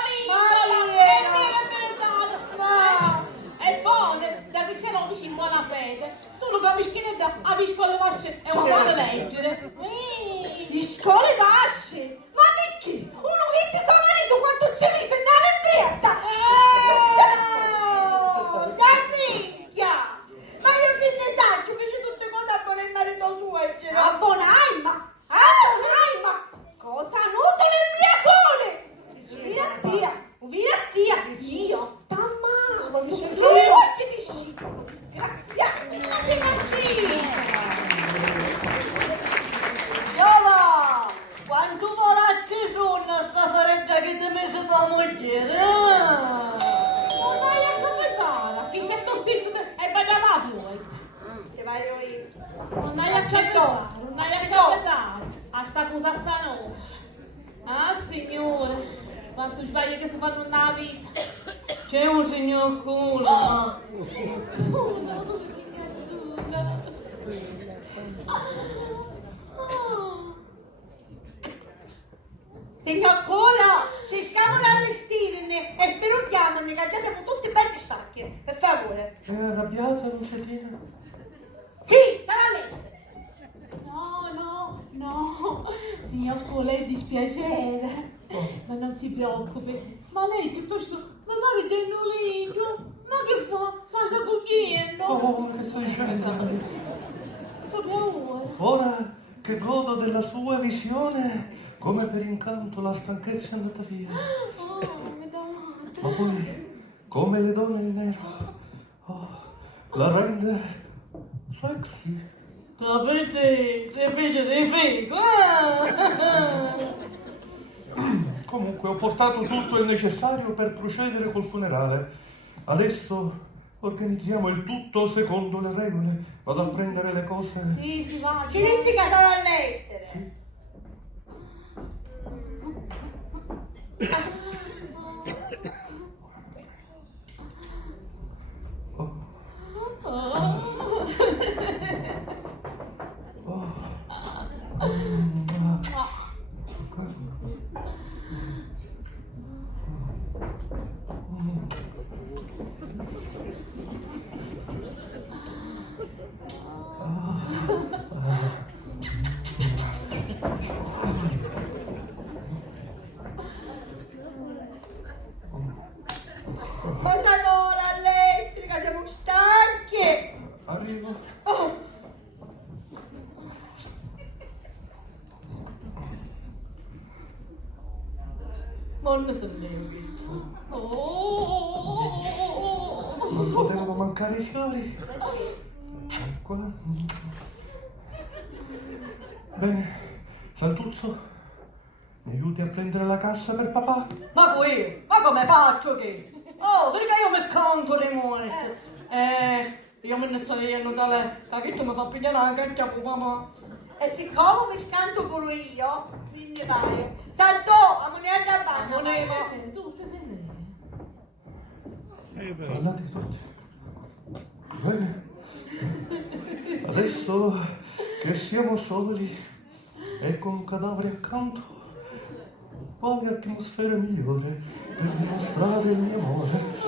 Ma è buono, da che se non in buona fede, solo che mi schiena a scuole vasce e un po' da leggere. di scuole vasce! Ma perché? Uno che suo marito quanto ci mise nell'embrietta! Minchia! Ma io che ne faccio? Fece tutte cose a buonare il marito suo e ce l'ho. Abbonai, cosa inutile ubriacone! Via, io t'ammazzo! Tu occhi di scippo, disgraziato! Giova, quanto volate sono sta fareggia che ti hai messo tua moglie? Non vai a capitare, chi sei tu zitto e badava voi. Che vai io. Non hai accettato, non hai accettato a sta accusazza no. Ah signore, quanto sbagli che si fanno nella vita. C'è un signor culo. Signor Cura, ci stiamo allestendo e speriamo che già siamo tutti belli stacchi, per favore. È arrabbiata, Nunziatina? Sì, stava a leggere. No, signor Cole, è dispiacere. Ma non si preoccupi. Ma lei piuttosto non ha rigenolino. Ma che fa? Sta cucchiendo. Oh, che stai dicendo? Proprio ora. Ora che godo della sua visione, come per incanto la stanchezza è andata via. Ma poi, come le donne in nero, la rende sexy. Capite? Si fece dei figo. Comunque ho portato tutto il necessario per procedere col funerale. Adesso organizziamo il tutto secondo le regole. Vado a prendere le cose. Sì, si va. Ci dici che stava all'estero. Sì. Cosa l'ora elettrica, siamo stanchi. Arrivo. Oh. Non ne sapevo. Non potevano mancare i fiori. Eccola. Bene, Santuzzo, mi aiuti a prendere la cassa per papà? Ma qui? Ma come faccio che? Oh, perché io mi conto le monete? Io me ne sto riendo dalle... Da che tu mi fa pigliare la caccia con mamma. E siccome mi scanto pure io, quindi vai. Santo, la moneta va. Moneta. Tutte se ne. Andate tutti. Bene. Adesso che siamo soli e con un cadavere accanto, quale atmosfera migliore per dimostrare il mio amore?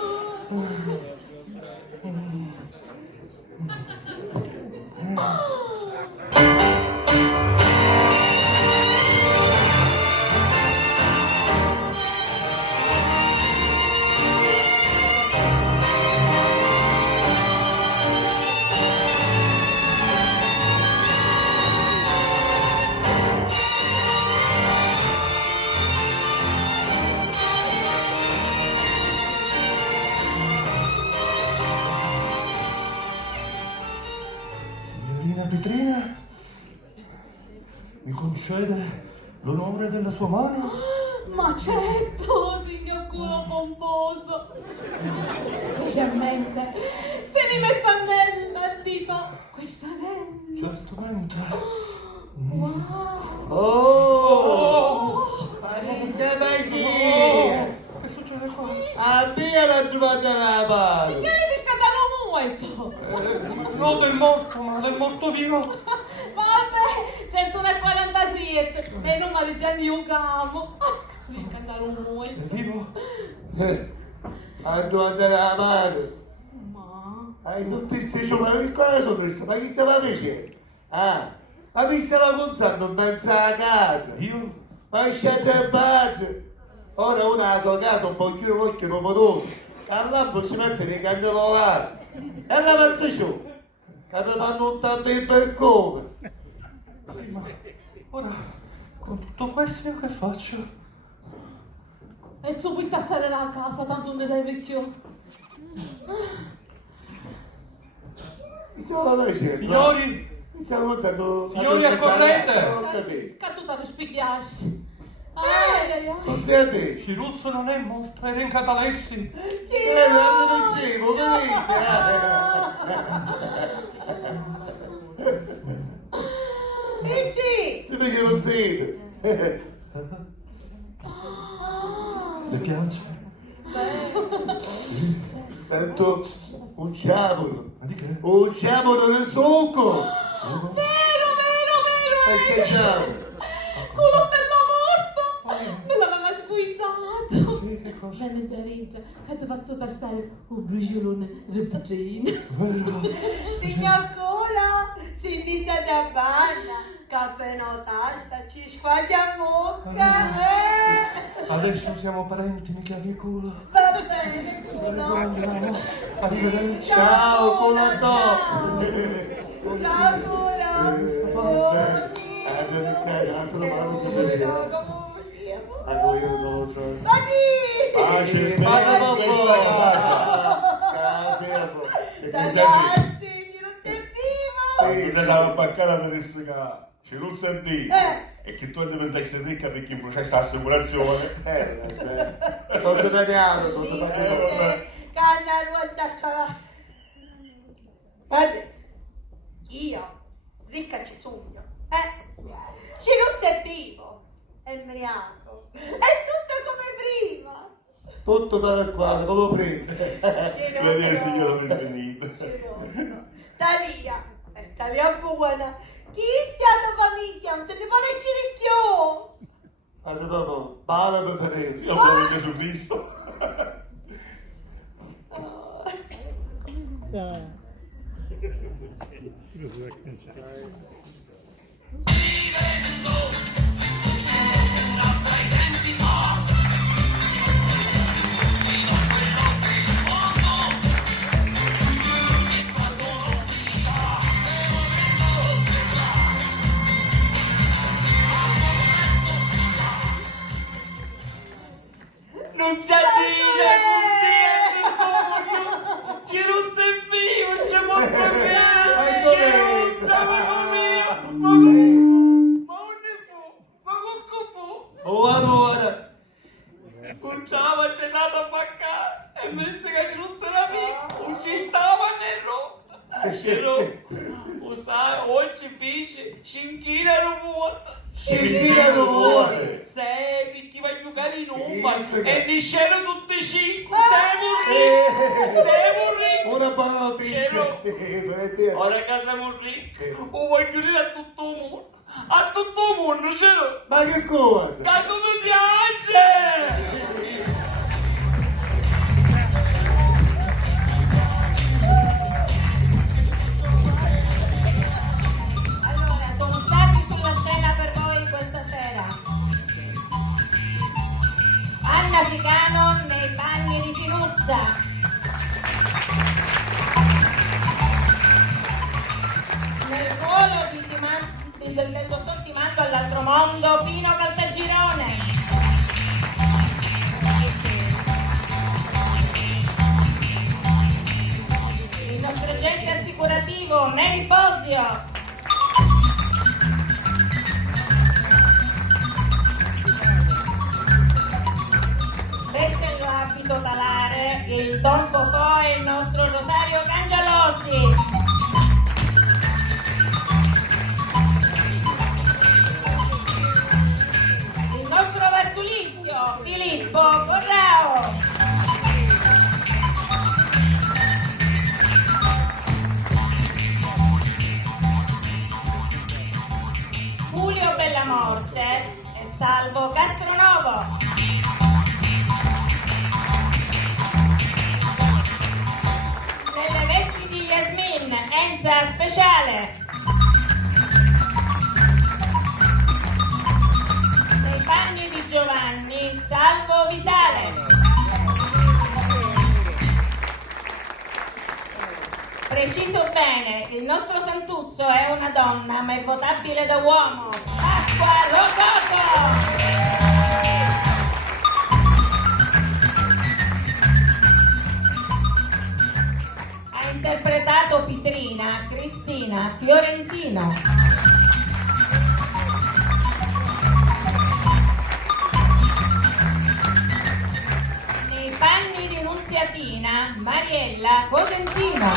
Signorina Petrina, mi concede l'onore della sua mano? Ma certo, signor culo pomposo. Specialmente se mi metto nel dito questo anello. Certamente. Wow. Oh! Marisa Magia! Che succede qua? A me l'ha trovata la mano! Perché lei si sta dando muoito? No, del morto, ma del morto vivo. Vabbè, 147 e non mi già di un capo. Mi cantare un muoito. È vivo? Ha trovata la mano! Ma... Hai tutti questi ciomati, che cosa sono questo? Ma chi stava facendo? Ah! Ma mi stava contando in mezzo alla casa! Io? Ma scende il padre! Ora uno a sua casa un po' più occhio non può al lampo si mette nei cannellolari e la verso ciò che mi fanno un tanto il balcone. Sì, ma ora con tutto questo io che faccio? E subito a salire a casa, tanto non ne sei vecchio. Mi stavo facendo? Signori! Mi stavo montando... Signori, accorrete! Non ho capito. Cattuta di spigliarsi. Ai ai ai. Non si te? Ciruzzo non è morto, era in catalessi. Non conoscevo, vedete? Dici! Si faceva un zero. Le piace? Tanto un ciavolo. Ma di che? Un ciavolo del succo! Vero. ciao. Culo bella morta. Me l'aveva sguidato. Venne da Riccia, che ti faccio passare un briciolone ripaccino. Signor Culo, si invita da panna, capenotata, ci squaglia mucca. Adesso siamo parenti, mi chiami culo. Va bene, Culo. Andiamo. Arrivederci. Ciao, culato. Ciao, Culo. Pace Ma in dopo. questa casa. Davanti, non ti vivo. Io stavo baccata per essere che ci non sentì. E che tu diventassi ricca perché in processo assicurazione. Sono italiano, sono italiano. Canna ruota sarà. Guarda, io, ricca ci sogno. Ci non sei vivo. È embriaco. È tutto come prima. Tutto tale quale, come prima. Vedi, signore, benvenuto. Talia buona. Chi ti hanno famiglia? Non te ne vuole uscire più. Allora, proprio, bala per te. Io voglio Gesù Cristo. Non si aggiunge con te, che non sei vivo, non c'è molto mio, che non siamo mio, ma onde fu, ma che fu? Ora. Non c'era c'è stato a baccare, e mi disse che non c'era mio, non ci stava né rotta. Però, sai, oggi finisce, scinchina non vuota. Scinchina non vuota. Sei, perché vai più carino, e di scena tutti e cinque, sei morrito. Una buona notizia. Ora che siamo ricchi, o voglio dire a tutto il mondo. A tutto il mondo, ce l'ho. Ma che cosa? Che tu mi piace. Allora, contatti sulla scena per voi questa sera. Anna Ficano nei panni di Finuzza. Nel ruolo del dottor Timanto all'altro mondo, Pino Caltagirone. Il nostro agente assicurativo, Neri Bosio. Veste l'abito talare, il Don Cocò e il nostro Rosario Cangialosi. Il nostro Bartolizio, Filippo Corrao. Julio Bellamorte e Salvo Castronovo. Nelle vesti di Yasmin, Enza Speciale. Nei panni di Giovanni, Salvo Vitale. Preciso bene, il nostro Santuzzo è una donna, ma è votabile da uomo. Pasqua Rococo! Ha interpretato Pitrina, Cristina Fiorentino. Nei panni di Nunziatina, Mariella Cosentino.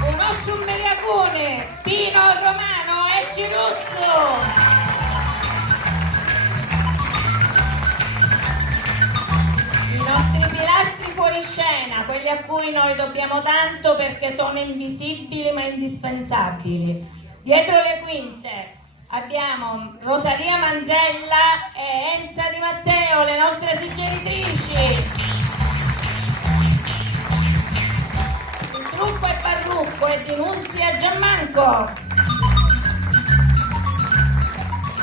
Uno Summeriacone, Pino Romano e Ciruzzo. I nostri pilastri fuori scena, quelli a cui noi dobbiamo tanto perché sono invisibili ma indispensabili. Dietro le quinte abbiamo Rosalia Manzella e Enza Di Matteo, le nostre suggeritrici. Il trucco e parrucco è di Nunzia Giammanco.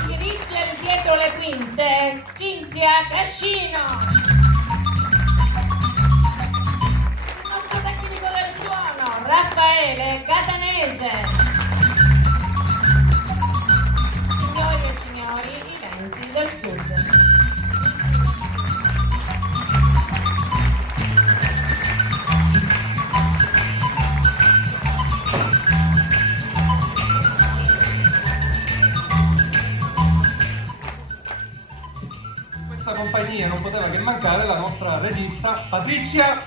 Dirige dietro le quinte Cinzia Cascino. Il nostro tecnico del suono Raffaele Catanese. Signori e signori, i venti del sud. Questa compagnia non poteva che mancare la nostra regista Patrizia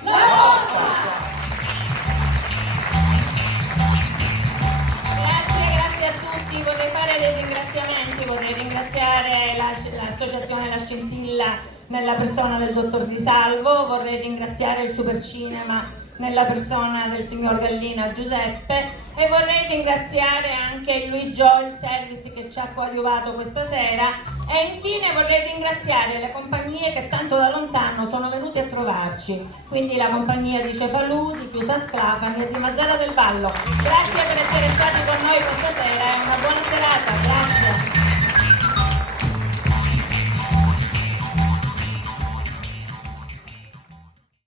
Grazie a tutti, vorrei fare dei ringraziamenti, vorrei ringraziare l'associazione La Scintilla nella persona del dottor Di Salvo, vorrei ringraziare il Supercinema nella persona del signor Gallina Giuseppe e vorrei ringraziare anche il Louis Joel Service che ci ha coadiuvato questa sera e infine vorrei ringraziare le compagnie che tanto da lontano sono venute a trovarci, quindi la compagnia di Cefalù, di Chiusa Sclafani e di Mazzara del Vallo. Grazie per essere stati con noi questa sera e una buona serata, grazie.